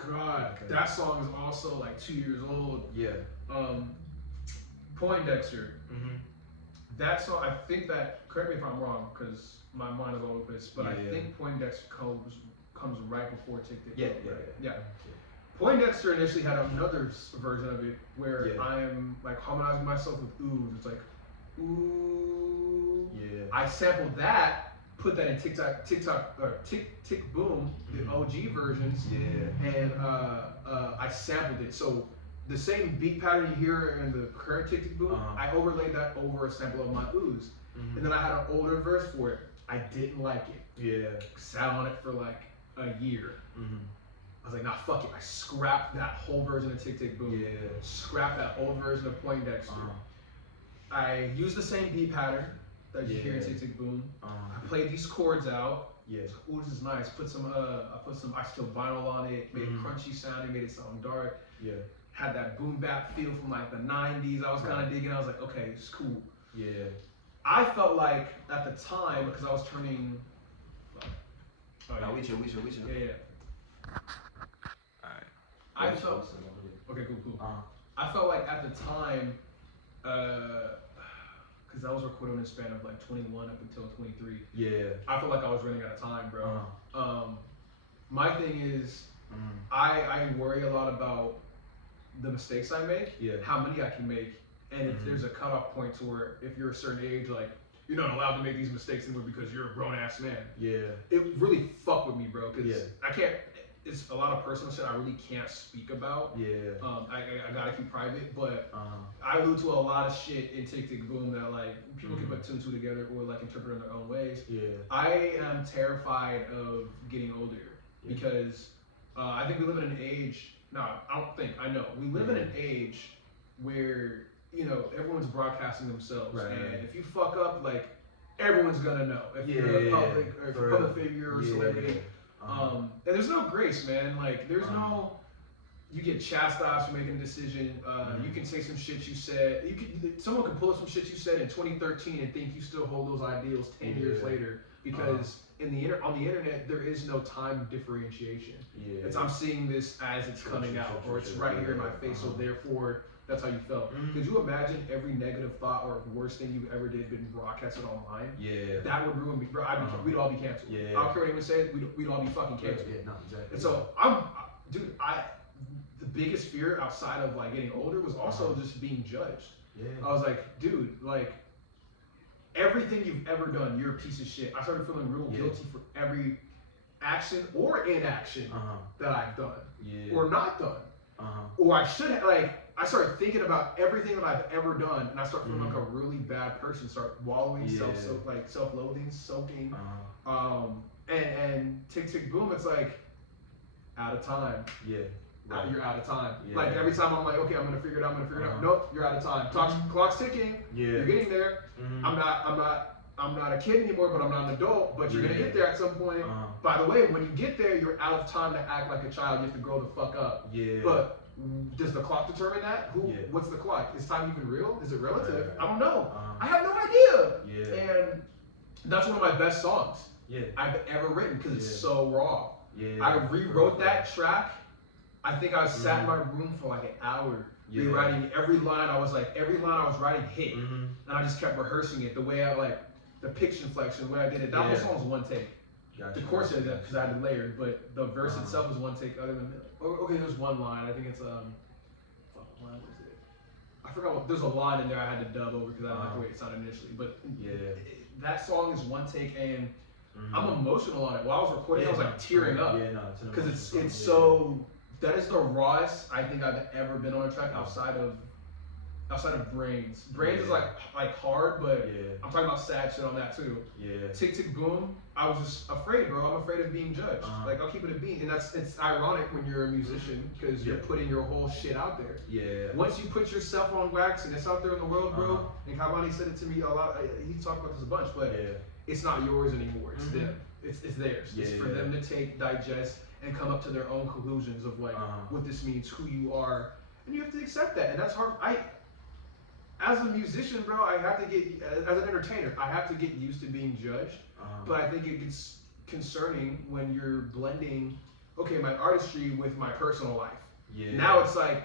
God, that song is also like 2 years old. Yeah. Poindexter. That song, I think that, correct me if I'm wrong, because my mind is all over this, but I think Poindexter comes right before Tick Tick Boom. Yeah. Poindexter initially had another version of it where I am like harmonizing myself with ooh. It's like ooh. Yeah. I sampled that, put that in Tick Boom, the OG versions. Yeah. And I sampled it. So the same beat pattern you hear in the current Tick Tick Boom, I overlaid that over a sample of my oohs. And then I had an older verse for it. I didn't like it. Yeah. Sat on it for like a year. I was like, nah, fuck it. I scrapped that whole version of Tick Tick Boom. Yeah. Scrapped that old version of Poindexter. I used the same beat pattern that you hear in Tick Tick Boom. I played these chords out. Yeah. Ooh, this is nice. I put some isotope vinyl on it. Made it crunchy sounding. Made it sound dark. Yeah. Had that boom bap feel from like the 90s. I was kind of digging. I was like, okay, it's cool. Yeah. I felt like at the time because I was turning. We chill. Yeah. I felt okay, cool. I felt like at the time, because I was recording in a span of like 21 up until 23. Yeah. I felt like I was running out of time, bro. My thing is, I worry a lot about the mistakes I make, how many I can make, and if there's a cutoff point to where if you're a certain age, like you're not allowed to make these mistakes anymore because you're a grown ass man. Yeah. It really fucked with me, bro, because I can't. it's a lot of personal shit I really can't speak about. Yeah. I gotta keep private, but I allude to a lot of shit in Tick Tick Boom that like people can put two and two together or like interpret in their own ways. Yeah. I am terrified of getting older because I think we live in an age. No, I don't think. I know we live in an age where everyone's broadcasting themselves, and if you fuck up, like everyone's gonna know if you're a public or if you're a public figure or celebrity. And there's no grace, man. Like there's no. You get chastised for making a decision. You can say some shit you said. Someone could pull up some shit you said in 2013 and think you still hold those ideals 10 years later because on the internet there is no time differentiation. It's I'm seeing this as it's coming out, or it's right here in my face, so therefore that's how you felt. Could you imagine every negative thought or worst thing you ever did been broadcasted online? That would ruin me, bro. We'd all be canceled. I don't care what anyone said. We'd all be fucking canceled. Exactly. And so the biggest fear outside of like getting older was also just being judged. I was like, dude, like everything you've ever done, you're a piece of shit. I started feeling real guilty for every action or inaction that I've done or not done. Or I should have, like, I started thinking about everything that I've ever done, and I start feeling like a really bad person. Start wallowing, self-loathing, soaking, and Tick Tick Boom. It's like out of time. You're out of time. Like every time I'm like, okay, I'm gonna figure it out. Nope, you're out of time. Clock's ticking. You're getting there. I'm not a kid anymore, but I'm not an adult. But you're gonna get there at some point. By the way, when you get there, you're out of time to act like a child. You have to grow the fuck up. But does the clock determine that? What's the clock? Is time even real? Is it relative? I don't know. I have no idea. And that's one of my best songs I've ever written because it's so raw. I rewrote that track. I think I sat in my room for like an hour rewriting every line. Every line I was writing hit, and I just kept rehearsing it the way I like the pitch inflection, the way I did it. That whole song was one take. The chorus is that because I had it layered, but the verse itself was one take. Other than okay, there's one line. I think it's what line was it? I forgot. There's a line in there I had to dub over because I didn't like the way it sounded initially. But that song is one take, and I'm emotional on it. While I was recording, I was like tearing up because it's so. That is the rawest I think I've ever been on a track outside of Brains. Brains is like hard, but I'm talking about sad shit on that too. Tick Tick Boom, I was just afraid, bro. I'm afraid of being judged. Like I'll keep it a beat, and it's ironic when you're a musician because you're putting your whole shit out there. Once you put yourself on wax and it's out there in the world, bro. And Kowboy said it to me a lot. He talked about this a bunch, but it's not yours anymore. It's them. It's theirs. It's for them to take, digest, and come up to their own conclusions of like what this means, who you are, and you have to accept that. And that's hard. As a musician, bro, I have to get, as an entertainer, I have to get used to being judged. But I think it gets concerning when you're blending, my artistry with my personal life. Now it's like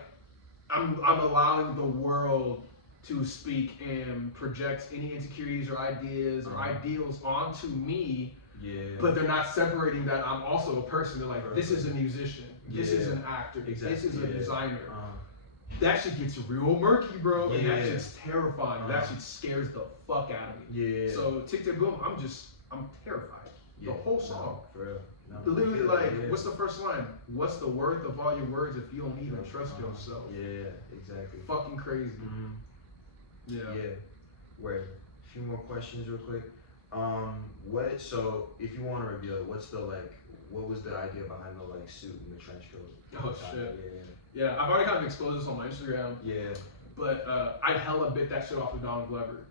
I'm allowing the world to speak and project any insecurities or ideas or ideals onto me. But they're not separating that I'm also a person. They're like, this is a musician, this is an actor, this is a designer. That shit gets real murky, bro, and that shit's terrifying. That shit scares the fuck out of me. So Tick Tick Boom, I'm terrified. The whole song. For real. Literally, like, what's the first line? What's the worth of all your words if you don't even trust yourself? Exactly. Fucking crazy. Wait, a few more questions real quick. So if you want to reveal it, what was the idea behind the suit and the trench coat? Oh shit. Yeah, I've already kind of exposed this on my Instagram. But I hella bit that shit off of Donald Glover.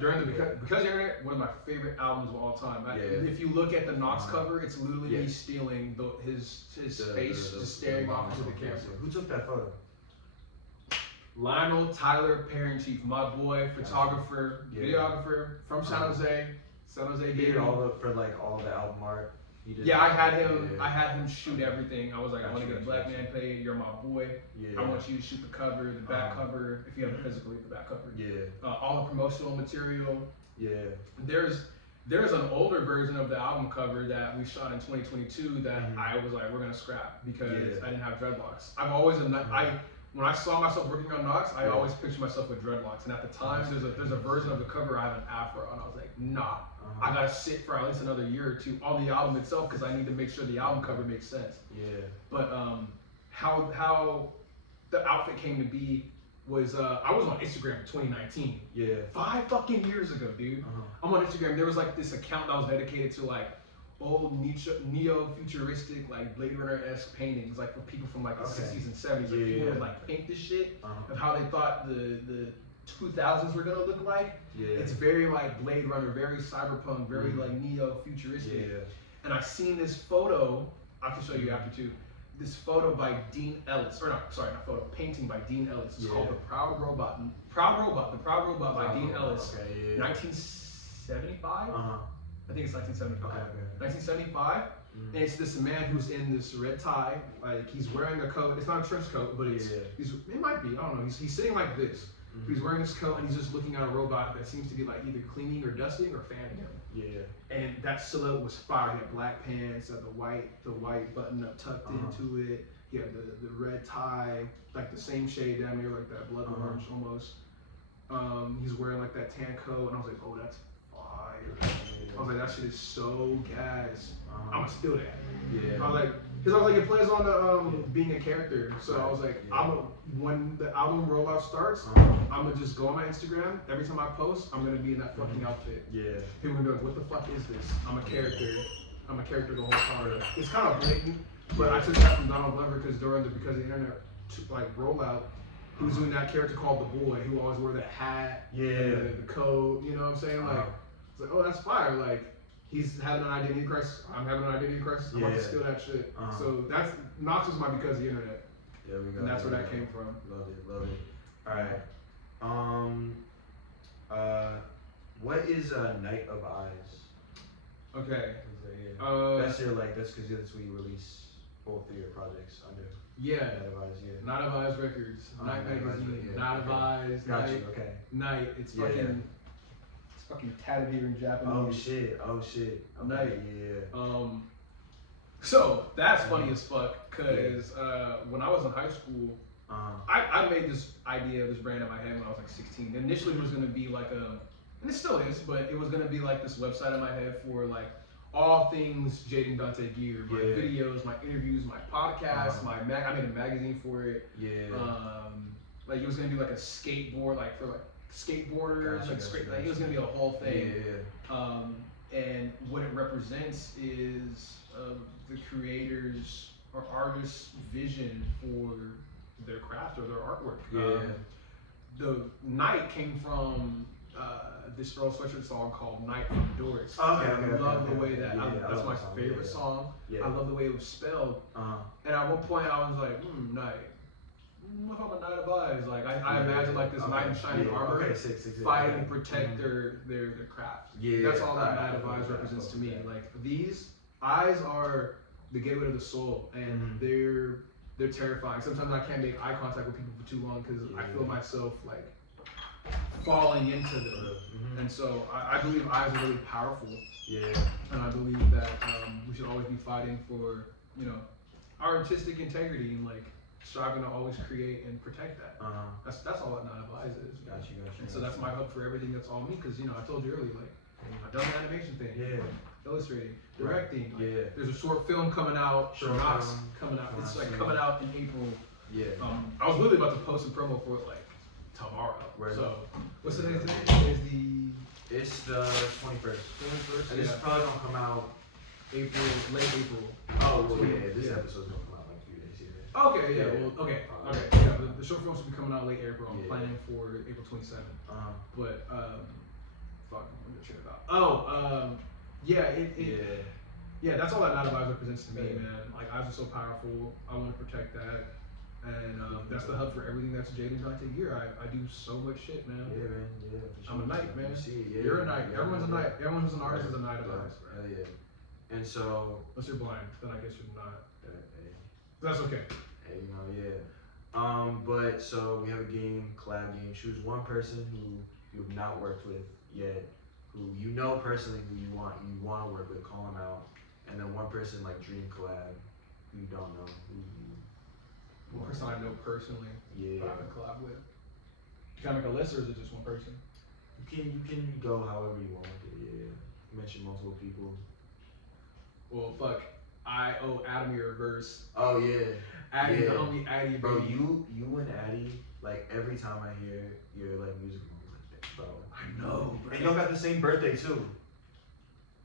During the Because the Internet, one of my favorite albums of all time. If you look at the Knox cover, it's literally me stealing his face, just staring off into the camera. Who took that photo? Lionel Tyler Parent-Chief, my boy, photographer, videographer from San Jose. San Jose, He did all the album art. I had him shoot everything. I was like, I want to get a black man paid. You're my boy. I want you to shoot the cover, the back cover. If you have it physically, the back cover. All the promotional material. There's an older version of the album cover that we shot in 2022 that I was like, we're gonna scrap because I didn't have dreadlocks. I've always when I saw myself working on Knox, I always pictured myself with dreadlocks. And at the time, there's a version of the cover I have an afro, and I was like, nah, I gotta sit for at least another year or two on the album itself because I need to make sure the album cover makes sense. Yeah. But how the outfit came to be was I was on Instagram in 2019. Yeah. 5 fucking years ago, dude. I'm on Instagram. There was like this account that was dedicated to like old neo-futuristic, like Blade Runner-esque paintings, like for people from like the 60s and 70s. Like people would like paint this shit of how they thought the 2000s were gonna look like. Yeah. It's very like Blade Runner, very cyberpunk, very like neo-futuristic. Yeah. And I seen this photo. I can show you after too. This photo by Dean Ellis, or not photo, painting by Dean Ellis. It's called The Proud Robot. The Proud Robot by Dean Ellis. Okay, yeah. 1975. I think it's 1975. Okay. 1975. And it's this man who's in this red tie, like he's wearing a coat. It's not a trench coat, but it might be. I don't know. He's sitting like this. He's wearing this coat and he's just looking at a robot that seems to be like either cleaning or dusting or fanning him. Yeah. And that silhouette was fire. He had black pants, had the white button up tucked into it. He had the red tie, like the same shade down there, like that blood orange almost. He's wearing like that tan coat, and I was like, oh, that's fire. I was like, that shit is so gas. I'ma steal that. Yeah. I was like, because I was like, it plays on the being a character. So I was like, when the album rollout starts, I'm gonna just go on my Instagram. Every time I post, I'm gonna be in that fucking outfit. Yeah. People are gonna be like, what the fuck is this? I'm a character. I'm a character the whole time. It's kind of blatant, but I took that from Donald Glover because during because the internet like rollout, he was doing that character called the Boy, who always wore that hat, the coat. You know what I'm saying? Like, it's like, oh, that's fire. Like, he's having an identity crisis. I'm having an identity crisis. I'm about to steal that shit. So that's Knox was my because of the internet. Yeah, we got and that's where that came from. Love it. All right. What is Night of Eyes? Okay. That's because that's where you release both of your projects under. Yeah. Night of Eyes. Yeah. Night of Eyes Records. Night Magazine. Night of Eyes. Got Night. you. Okay. Night. It's fucking. It's fucking tatted here in Japanese. Oh shit. Okay, Night. Yeah. So that's funny as fuck, cause when I was in high school, I made this idea, this brand in my head when I was like 16. Initially, it was gonna be like and it still is, but it was gonna be like this website in my head for like all things Jaydin Donte Geer, my videos, my interviews, my podcast, I made a magazine for it. Yeah. Like it was gonna be like a skateboard, like for like skateboarders, like it was gonna be a whole thing. Yeah. And what it represents is the creators or artists' vision for their craft or their artwork. Yeah. The Night came from this Earl Sweatshirt song called Night from Doors. Okay, I love the way that, that's my favorite song. Yeah. I love the way it was spelled. And at one point I was like, Night. What if I'm a Knight of Eyes? Like I imagine like this knight in shining armor fighting to protect their craft. Yeah. That's all that Knight of Eyes represents to me. Like these eyes are the gateway to the soul, and they're terrifying. Sometimes I can't make eye contact with people for too long because I feel myself like falling into them. And so I believe eyes are really powerful. Yeah. And I believe that we should always be fighting for our artistic integrity and like striving to always create and protect that. That's all that Night of Eyes is. Got you. And so that's my hope for everything that's all me, because I told you earlier, like I've done the animation thing, illustrating, directing. Like, there's a short film coming out, Knox coming out. It's like coming out in April. Yeah. I was literally about to post a promo for it like tomorrow. Right. So what's the name today? It's the 21st. And this is probably gonna come out late April. Oh well, this episode's gonna come out like 2 days. Okay, yeah. The short film should be coming out late April. I'm planning for April 27th. But fuck, what did I say about? Yeah, that's all that Night of Eyes represents to me, man. Like eyes are so powerful. I want to protect that, and that's the hub for everything that's Jaydin Donte Geer. I do so much shit, man. Yeah, man. Yeah. I'm a knight, man. You You're a knight. Everyone's a knight. Everyone who's an artist is a Night of Eyes. Hell yeah. And so. Unless you're blind, then I guess you're not. That's okay. Hey, but so we have a collab game. Choose one person who you have not worked with yet, who you know personally who you want to work with, call them out, and then one person like dream collab who you don't know, who One person I know personally. Yeah. That I haven't collabed with. Can I make a list, or is it just one person? You can go however you want with it. Yeah. Mention multiple people. Well, fuck. I owe Adam your verse. Oh yeah. Addy, Yeah. the homie Addy. Bro, baby. you and Addy, like every time I hear your like music, I'm like, bro. I know, bro. And y'all got the same birthday too.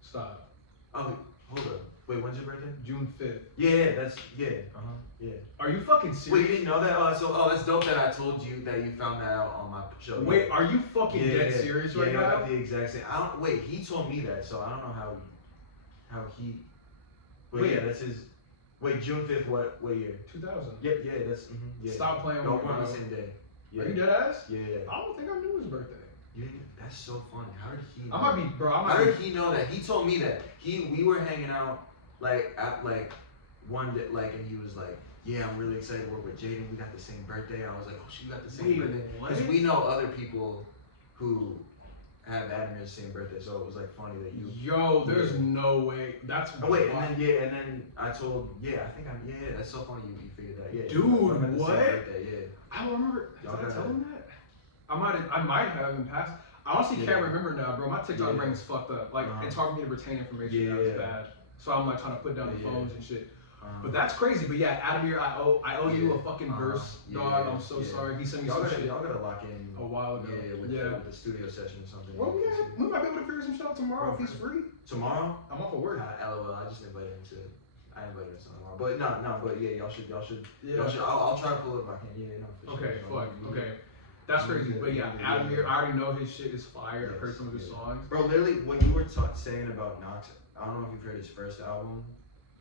Stop. Oh, hold up. Wait, when's your birthday? June 5th. Yeah, yeah. Yeah. Are you fucking Wait, serious? you didn't know that? That's dope that I told you that you found that out on my show. Wait, are you fucking dead serious right I now? got the exact same. Wait, he told me that, so I don't know how he. But Wait. yeah, that's his. Wait, June 5th. What year? 2000. Yeah, that's. Yeah. Stop playing with Don't me, run the bro. same day. Yeah. Are you dead ass? Yeah. I don't think I knew his birthday. You didn't, that's so funny. How did he? I might be, bro. I How might did be. he know that? He told me that. We were hanging out like at like one day, like, and he was like, "Yeah, I'm really excited to work with Jaydin. We got the same birthday." I was like, "Oh shit, you got the same Wait, birthday?" what? Because we know other people who have Admir's same birthday, so it was like funny that you. Yo, there's Yeah. no way. That's Oh wait, wild. and then I told, I think I'm, that's so funny you figured that, yeah. Dude, I'm at the same what? birthday, yeah. I don't remember. Y'all Did I tell gotta- him that? I might have in past. I honestly can't Yeah. remember now, bro. My TikTok Yeah. brain's fucked up. Like, Uh-huh. it's hard for me to retain information. That was Yeah. bad. So I'm like trying to put down the Yeah. phones and shit. But that's crazy. But yeah, Adamir, I owe you a fucking verse, dog. I'm so sorry. He sent me some shit y'all gotta lock in a while ago. with the studio session or something. Well, we might be able to figure some shit out tomorrow if he's free. Tomorrow? I'm off of work. LOL, I just invited him to. I invited him to tomorrow. But but yeah, y'all should. Yeah. Y'all should. I'll try to pull it if I can. Yeah, no, for Okay, sure. fuck. Okay. That's crazy. But yeah, Adamir, I already know his shit is fire. I've heard some of his Yeah. songs. Bro, literally, when you were saying about Knox, I don't know if you've heard his first album.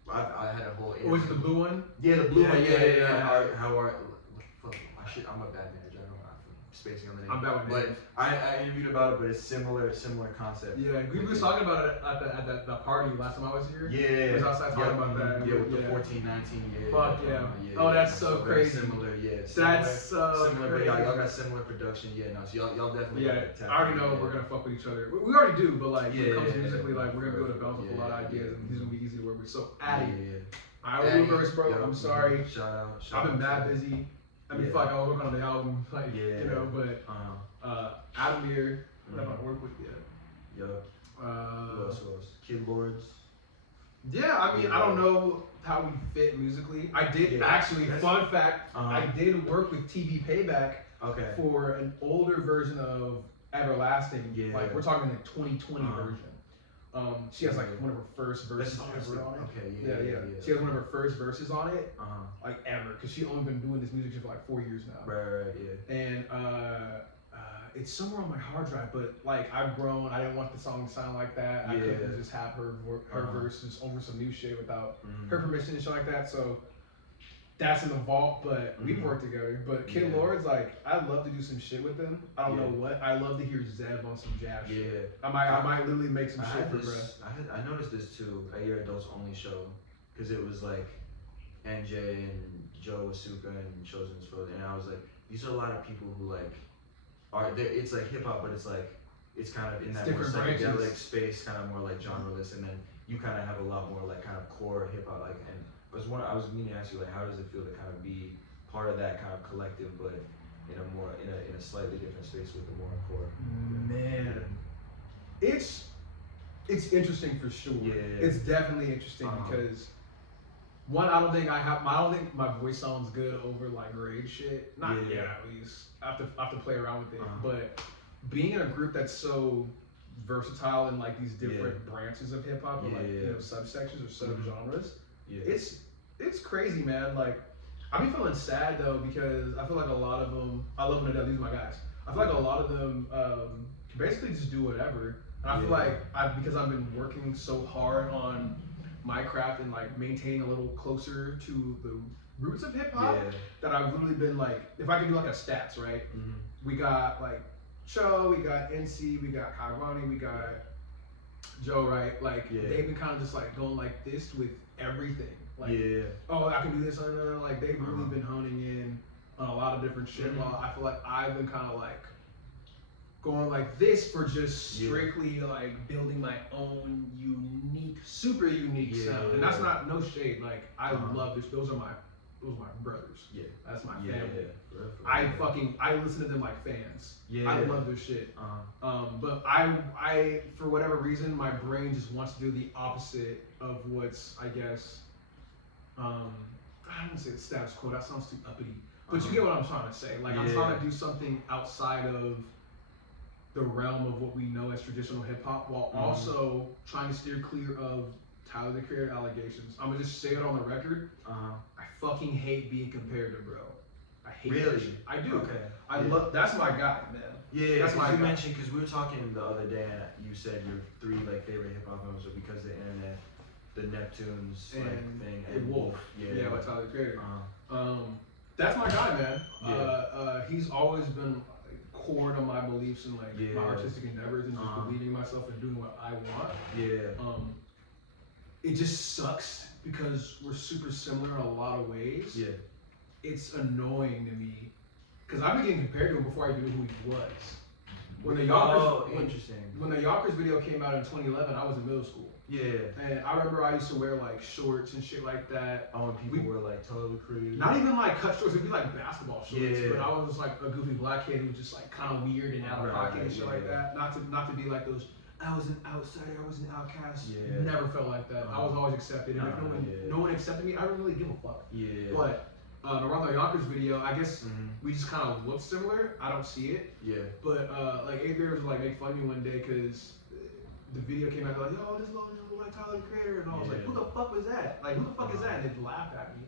I had a whole. Oh, is it the blue one? Yeah, the blue Yeah, one. yeah. Fuck, my shit. I'm a bad manager. I don't know. I'm spacing on the name. I'm bad with But names. I interviewed about it, but it's similar concept. Yeah, we were talking about it at that party last time I was here. Yeah. We was outside talking about that. Yeah, with the Yeah. 14, 19. Yeah. Fuck yeah. Oh, that's so very crazy. Similar. Yeah. That's so similar. crazy. But y'all got similar production. Yeah. No. So y'all definitely. Yeah, gotta tap I already in, know yeah. we're gonna fuck with each other. We already do, but like when it comes to Yeah. musically, like we're gonna be able to bounce off a lot of Yeah. ideas, and he's gonna be easy to work with. So Addy, Yeah. I owe you a verse, bro. Yeah. I'm sorry. Shout out. I've been mad busy. I mean, Yeah. fuck, I was working on the album, like Yeah. you know, but Adamir, what have I worked with yet? Yup. Who else? Kid Lords. Yeah, I mean, I don't know how we fit musically. I did Yeah, actually. that's- Fun fact: Uh-huh. I did work with TB Payback Okay. for an older version of Everlasting. Yeah. Like we're talking the 2020 Uh-huh. version. She has like one of her first verses That's ever on it. Okay. Yeah. She has one of her first verses on it, Uh-huh. like ever, because she only been doing this music shit for like 4 years now. Right. Yeah. And it's somewhere on my hard drive, but like I've grown. I didn't want the song to sound like that. I Yeah. couldn't just have her Uh-huh. verses over some new shit without Mhm. her permission and shit like that. So that's in the vault, but we've Mhm. worked together. But Kid Yeah. Lords, like I'd love to do some shit with them. I don't Yeah. know what. I love to hear Zev on some jazz shit. Yeah. I might literally make some I shit had for this. I noticed this too at your adults only show, because it was like NJ and Joe Asuka and Chosen Spoiled, and I was like, these are a lot of people who like are there. It's like hip hop, but it's kind of in It's that more different psychedelic branches. space, kind of more like genreless, and then you kind of have a lot more like kind of core hip hop, like. And I was meaning to ask you, like, how does it feel to kind of be part of that kind of collective, but in a slightly different space with the more core. Man, it's interesting for sure. Yeah. It's definitely interesting Uh-huh. because one, I don't think my voice sounds good over like grade shit. Not Yeah. yet, at least. I have to play around with it. Uh-huh. But being in a group that's so versatile in like these different branches of hip hop, or like Yeah. subsections or subgenres, Yeah. it's crazy, man. Like I be feeling sad though because I feel like a lot of them. I love them to death. These are my guys. I feel like a lot of them basically just do whatever. And I feel Yeah. like because I've been working so hard on my craft and like maintaining a little closer to the roots of hip hop, Yeah. that I've literally been like, if I can do like a stats, right? Mhm. We got like Cho, we got NC, we got Kaiwani, we got Joe, right? Like Yeah. they've been kind of just like going like this with everything. Like, Yeah. oh, I can do this, like they've really Uh-huh. been honing in on a lot of different shit. Mhm. While I feel like I've been kind of like going like this for just Yeah. strictly like building my own unique, super unique Yeah. sound. And that's not no shade. Like I Uh-huh. love this. Those are my those are my brothers. Yeah. That's my Yeah, family. yeah. For real. I listen to them like fans. Yeah. I love their shit. But I for whatever reason my brain just wants to do the opposite of what's I guess I don't want to say the status quo. That sounds too uppity. But you get what I'm trying to say. Like I'm trying to do something outside of the realm of what we know as traditional hip hop, while also trying to steer clear of Tyler the Creator allegations. I'm gonna just say it on the record. I fucking hate being compared to bro. I hate that shit. I do. Okay. I love. That's my guy, man. Yeah, that's my you guy. mentioned because we were talking the other day, and you said your 3 like favorite hip hop albums are because of the internet, the Neptunes like And thing, and Wolf. Yeah, by Tyler the Creator. That's my guy, man. Yeah. He's always been core to my beliefs and like my artistic endeavors and just believing in myself and doing what I want. Yeah. It just sucks because we're super similar in a lot of ways. Yeah. It's annoying to me because I've been getting compared to him before I knew who he was. When the Yonkers video came out in 2011, I was in middle school. Yeah. And I remember I used to wear like shorts and shit like that. Oh, and people were like totally crude. Not even like cut shorts, it'd be like basketball shorts. Yeah. But I was like a goofy black kid who was just like kind of weird and out of pocket and shit like that. Not to be like those. I was an outsider. I was an outcast. Yeah. Never felt like that. I was always accepted, and if no one accepted me, I didn't really give a fuck. Yeah. But around the Yonkers video, I guess we just kind of look similar. I don't see it. Yeah. But like 8th graders would like make fun of me one day because the video came out like, yo, this look like Tyler the Creator, and I was like, who the fuck was that? Like, who the fuck is that? And they laughed at me.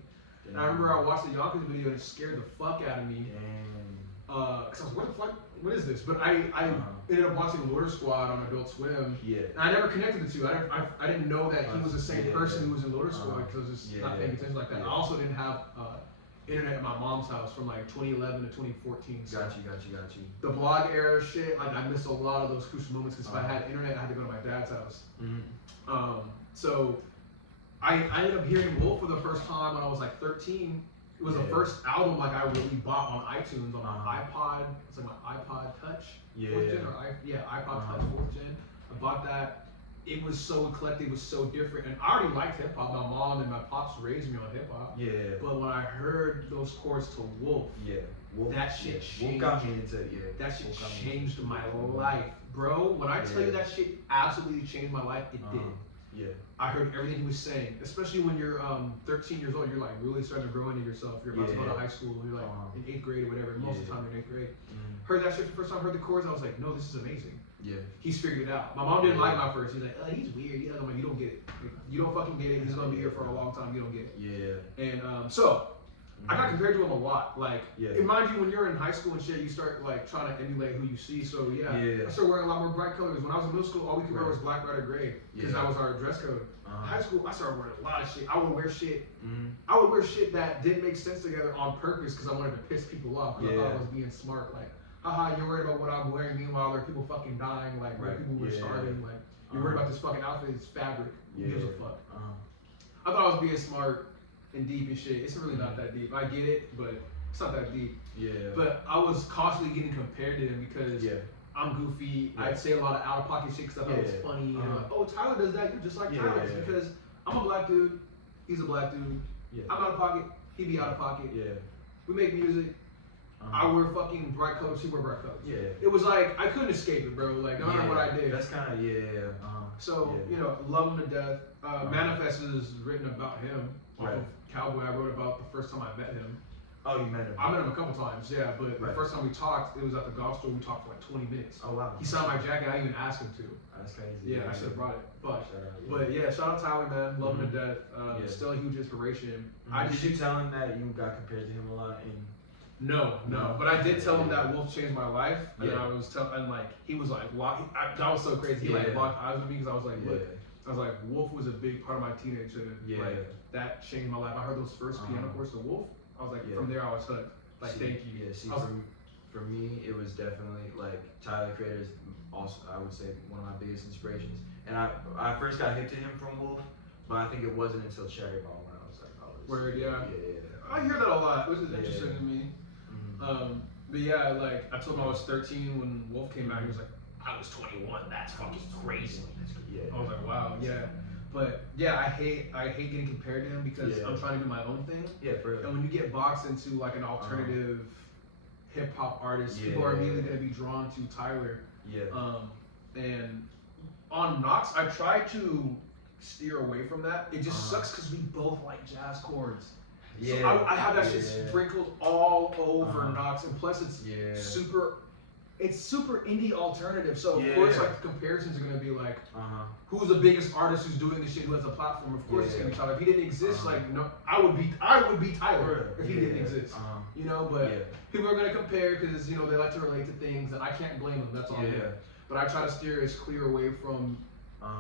And I remember I watched the Yonkers video and it scared the fuck out of me. Cause I was like, what is this? But I ended up watching Lord Squad on Adult Swim. Yeah. And I never connected the two. I didn't know that he was the same person who was in Lord Squad because I was just not paying attention like that. I also didn't have internet at my mom's house from like 2011 to 2014. So Got you. the blog era shit, like I missed a lot of those crucial moments because if I had internet, I had to go to my dad's house. So I ended up hearing Wolf for the first time when I was like 13. It was the first album like I really bought on iTunes on my iPod. It's like my iPod Touch, 4th gen, iPod Touch 4th gen. I bought that. It was so eclectic, it was so different, and I already liked hip hop. My mom and my pops raised me on hip hop. Yeah. But when I heard those chords to Wolf, Wolf, that shit changed. Wolf got me into That shit changed my life, bro. When I tell you that shit absolutely changed my life, it did. Yeah. I heard everything he was saying, especially when you're 13 years old. You're like really starting to grow into yourself. You're about to go to high school. You're like in 8th grade or whatever. Most of the time you're in 8th grade. Heard that shit the first time. Heard the chords. I was like, no, this is amazing. Yeah. He's figured it out. My mom didn't like my first. He's like, he's weird. I'm like, you don't get it. You don't fucking get it. He's gonna be here for a long time. You don't get it. Yeah. And so I got compared to him a lot. Like, and mind you, when you're in high school and shit, you start like trying to emulate who you see. So I started wearing a lot more bright colors. When I was in middle school, all we could wear was black, red, or gray because that was our dress code. High school, I started wearing a lot of shit. I would wear shit. I would wear shit that didn't make sense together on purpose because I wanted to piss people off. Because I thought I was being smart. Like, haha, you're worried about what I'm wearing. Meanwhile, there are people fucking dying. Like, people were starving. Like, you're worried about this fucking outfit. It's fabric. Who gives a fuck? I thought I was being smart and deep and shit. It's really not that deep. I get it, but it's not that deep. Yeah. But I was constantly getting compared to him because I'm goofy. I'd say a lot of out of pocket shit stuff that was funny. And like, oh, Tyler does that. You're just like Tyler. It's because I'm a black dude. He's a black dude. I'm out of pocket. He be out of pocket. We make music. I wear fucking bright colors. He wear bright colors. It was like I couldn't escape it, bro. Like no matter what I did. That's kind of So you know, love him to death. Manifest is written about him. Off of Kowboy, I wrote about the first time I met him. Oh, you met him? I met him a couple times, but the first time we talked, it was at the golf store. We talked for like 20 minutes. Oh wow. He signed my jacket. I even asked him to. That's crazy. Yeah, I should have brought it. But yeah, shout out Tyler, man. Love him to death. Still a huge inspiration. Did you tell him that you got compared to him a lot? No. But I did tell him that Wolf changed my life. And I was and like he was like, wow, that was so crazy. He like locked eyes with me because I was like, look. I was like, Wolf was a big part of my teenagehood. Like that changed my life. I heard those first piano chords to Wolf. I was like, from there I was hooked. Like, thank you. Yeah, see, for me, it was definitely like Tyler the Creator is also, I would say, one of my biggest inspirations. And I first got hip to him from Wolf, but I think it wasn't until Cherry Ball when I was like, Word, I hear that a lot, which is interesting to me. But yeah, like I told him I was 13 when Wolf came out. He was like, I was 21. That's fucking crazy. I was like, wow, But yeah, I hate getting compared to him because I'm trying to do my own thing. Yeah, for real. And when you get boxed into like an alternative hip hop artist, people are immediately gonna be drawn to Tyler. Yeah. And on Knox, I try to steer away from that. It just sucks because we both like jazz chords. Yeah. So I have that shit sprinkled all over Knox, and plus it's super indie alternative. So of course, like the comparisons are gonna be like, who's the biggest artist who's doing this shit, who has a platform? Of course, it's gonna be Tyler. If he didn't exist, like no, I would be Tyler if he didn't exist. You know, but people are gonna compare because you know they like to relate to things, and I can't blame them. That's all. But I try to steer as clear away from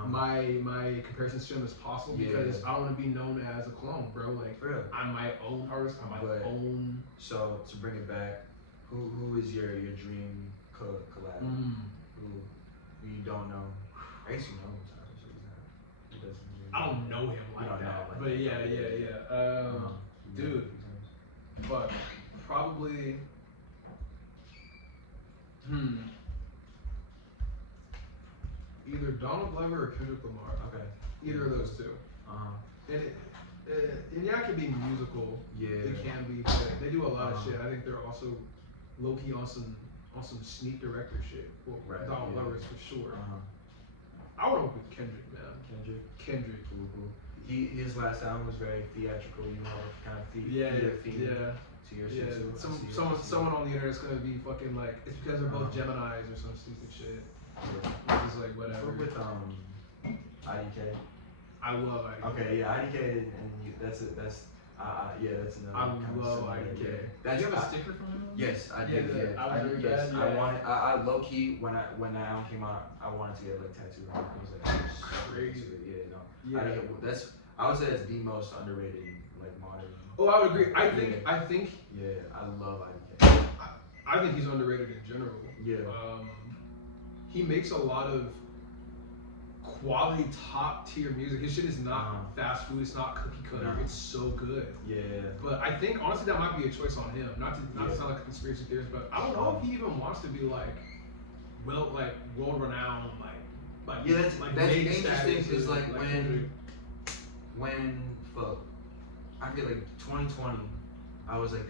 my comparisons to him as possible because I don't want to be known as a clone, bro. Like I'm my own artist. I'm my own. So to bring it back, who is your dream collab? Who you don't know? I guess you know him, so he doesn't. I don't know him like that, but yeah. Dude, but probably. Either Donald Glover or Kendrick Lamar. Okay. Either of those two. And it can be musical. Yeah. It can be, but they do a lot of shit. I think they're also low key on some sneak director shit. Well, Donald Glover's for sure. I would work with Kendrick, man. Kendrick. Cool. His last album was very theatrical. You know, kind of theme. To your shit too. Someone on the internet's gonna be fucking like, it's because they're both Geminis or some stupid shit. It's just like whatever. With IDK. I love IDK. Okay, yeah, IDK, and that's another. I love IDK. That's, do you have a sticker from him? Yes, I did. I wanted. I low key when that album came out, I wanted to get like tattooed on it. It was like crazy. That's. I would say that's the most underrated like modern. Oh, I would agree. I think. Yeah, I love IDK. I think he's underrated in general. Yeah. He makes a lot of quality, top tier music. His shit is not fast food. It's not cookie cutter. It's so good. Yeah. But I think honestly that might be a choice on him. Not to sound like a conspiracy theorist, but I don't know if he even wants to be like, world renowned, like that's interesting because like when I feel like 2020. I was like,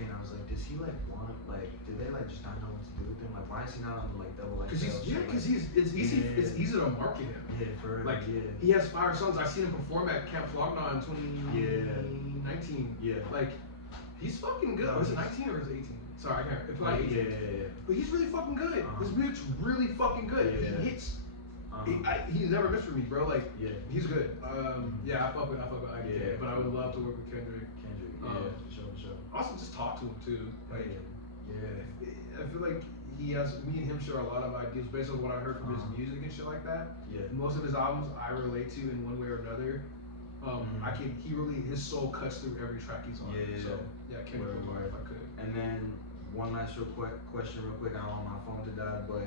does he like want like? Did they like just not know what to do with him? Like, why is he not on the like double like? Because it's easy to market him. Yeah, for like he has fire songs. I've seen him perform at Camp Flogna in 2019. Yeah, like he's fucking good. Was it 19 or was it 18? Sorry, I can't. It's like 18. Yeah. But he's really fucking good. His music's really fucking good. He hits. He's never missed for me, bro. Like, he's good. I fuck with IDK, but I would love to work with Kendrick. For sure. Also, just talk to him too. Like, I feel like me and him share a lot of ideas based on what I heard from his music and shit like that. Yeah. Most of his albums I relate to in one way or another. His soul cuts through every track he's on. So Kendrick Lamar if I could. And then one last question real quick. I don't want my phone to die, but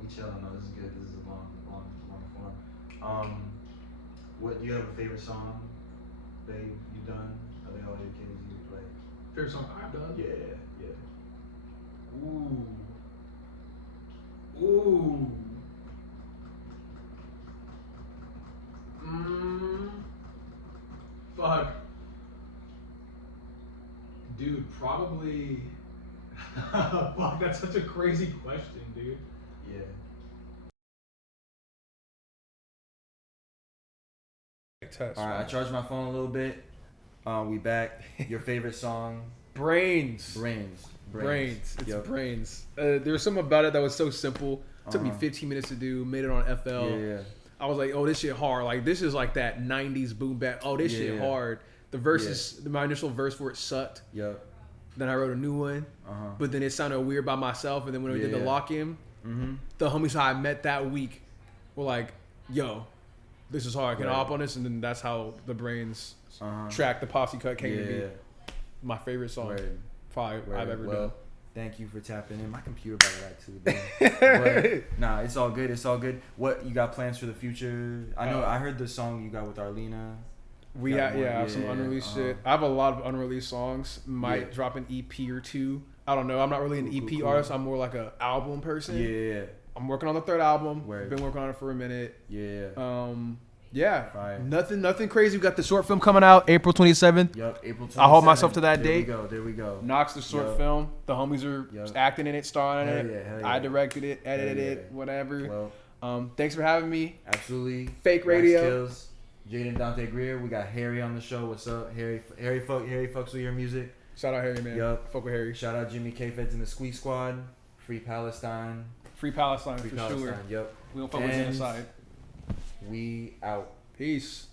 we chillin'. No, this is good. This is a long form. What do you have a favorite song that you've done? I think all your kids you play. Favorite song I've done? Yeah. Ooh. Fuck. Dude, probably. Fuck, that's such a crazy question, dude. Yeah. Test. All right, I charged my phone a little bit. We back. Your favorite song? Brains. It's Brains. There's something about it that was so simple. It took me 15 minutes to do. Made it on FL. Yeah. I was like, oh, this shit hard. Like, this is like that 90s boom bap. Oh, this shit hard. The verses, my initial verse for it sucked. Yep. Then I wrote a new one. But then it sounded weird by myself. And then when we did the lock-in, the homies who I met that week were like, yo, this is hard. Can I hop on this? And then that's how the Brains track, the Posse Cut came to be. My favorite song probably I've ever done. Thank you for tapping in. My computer about that too. But nah, it's all good. What you got plans for the future? I know I heard the song you got with Arlena. We have some unreleased shit. I have a lot of unreleased songs. Might drop an EP or two. I don't know. I'm not really an EP artist. I'm more like an album person. Yeah. I'm working on the third album. Word. Been working on it for a minute. Yeah. Yeah. Fire. Nothing crazy. We got the short film coming out April 27th. Yup, April 27th. I hold myself to that date. There we go. Knox, the short film. The homies are acting in it, starring in it. Hell yeah. I directed it, edited it, whatever. Thanks for having me. Absolutely. Fake radio. Skills. Jaydin Donte Geer. We got Harry on the show. What's up, Harry? Harry fucks with your music. Shout out Harry, man. Yup. Fuck with Harry. Shout out Jimmy K Feds and the Squeeze Squad. Free Palestine. Free Palestine for sure. Yup. We don't fuck with genocide. We out. Peace.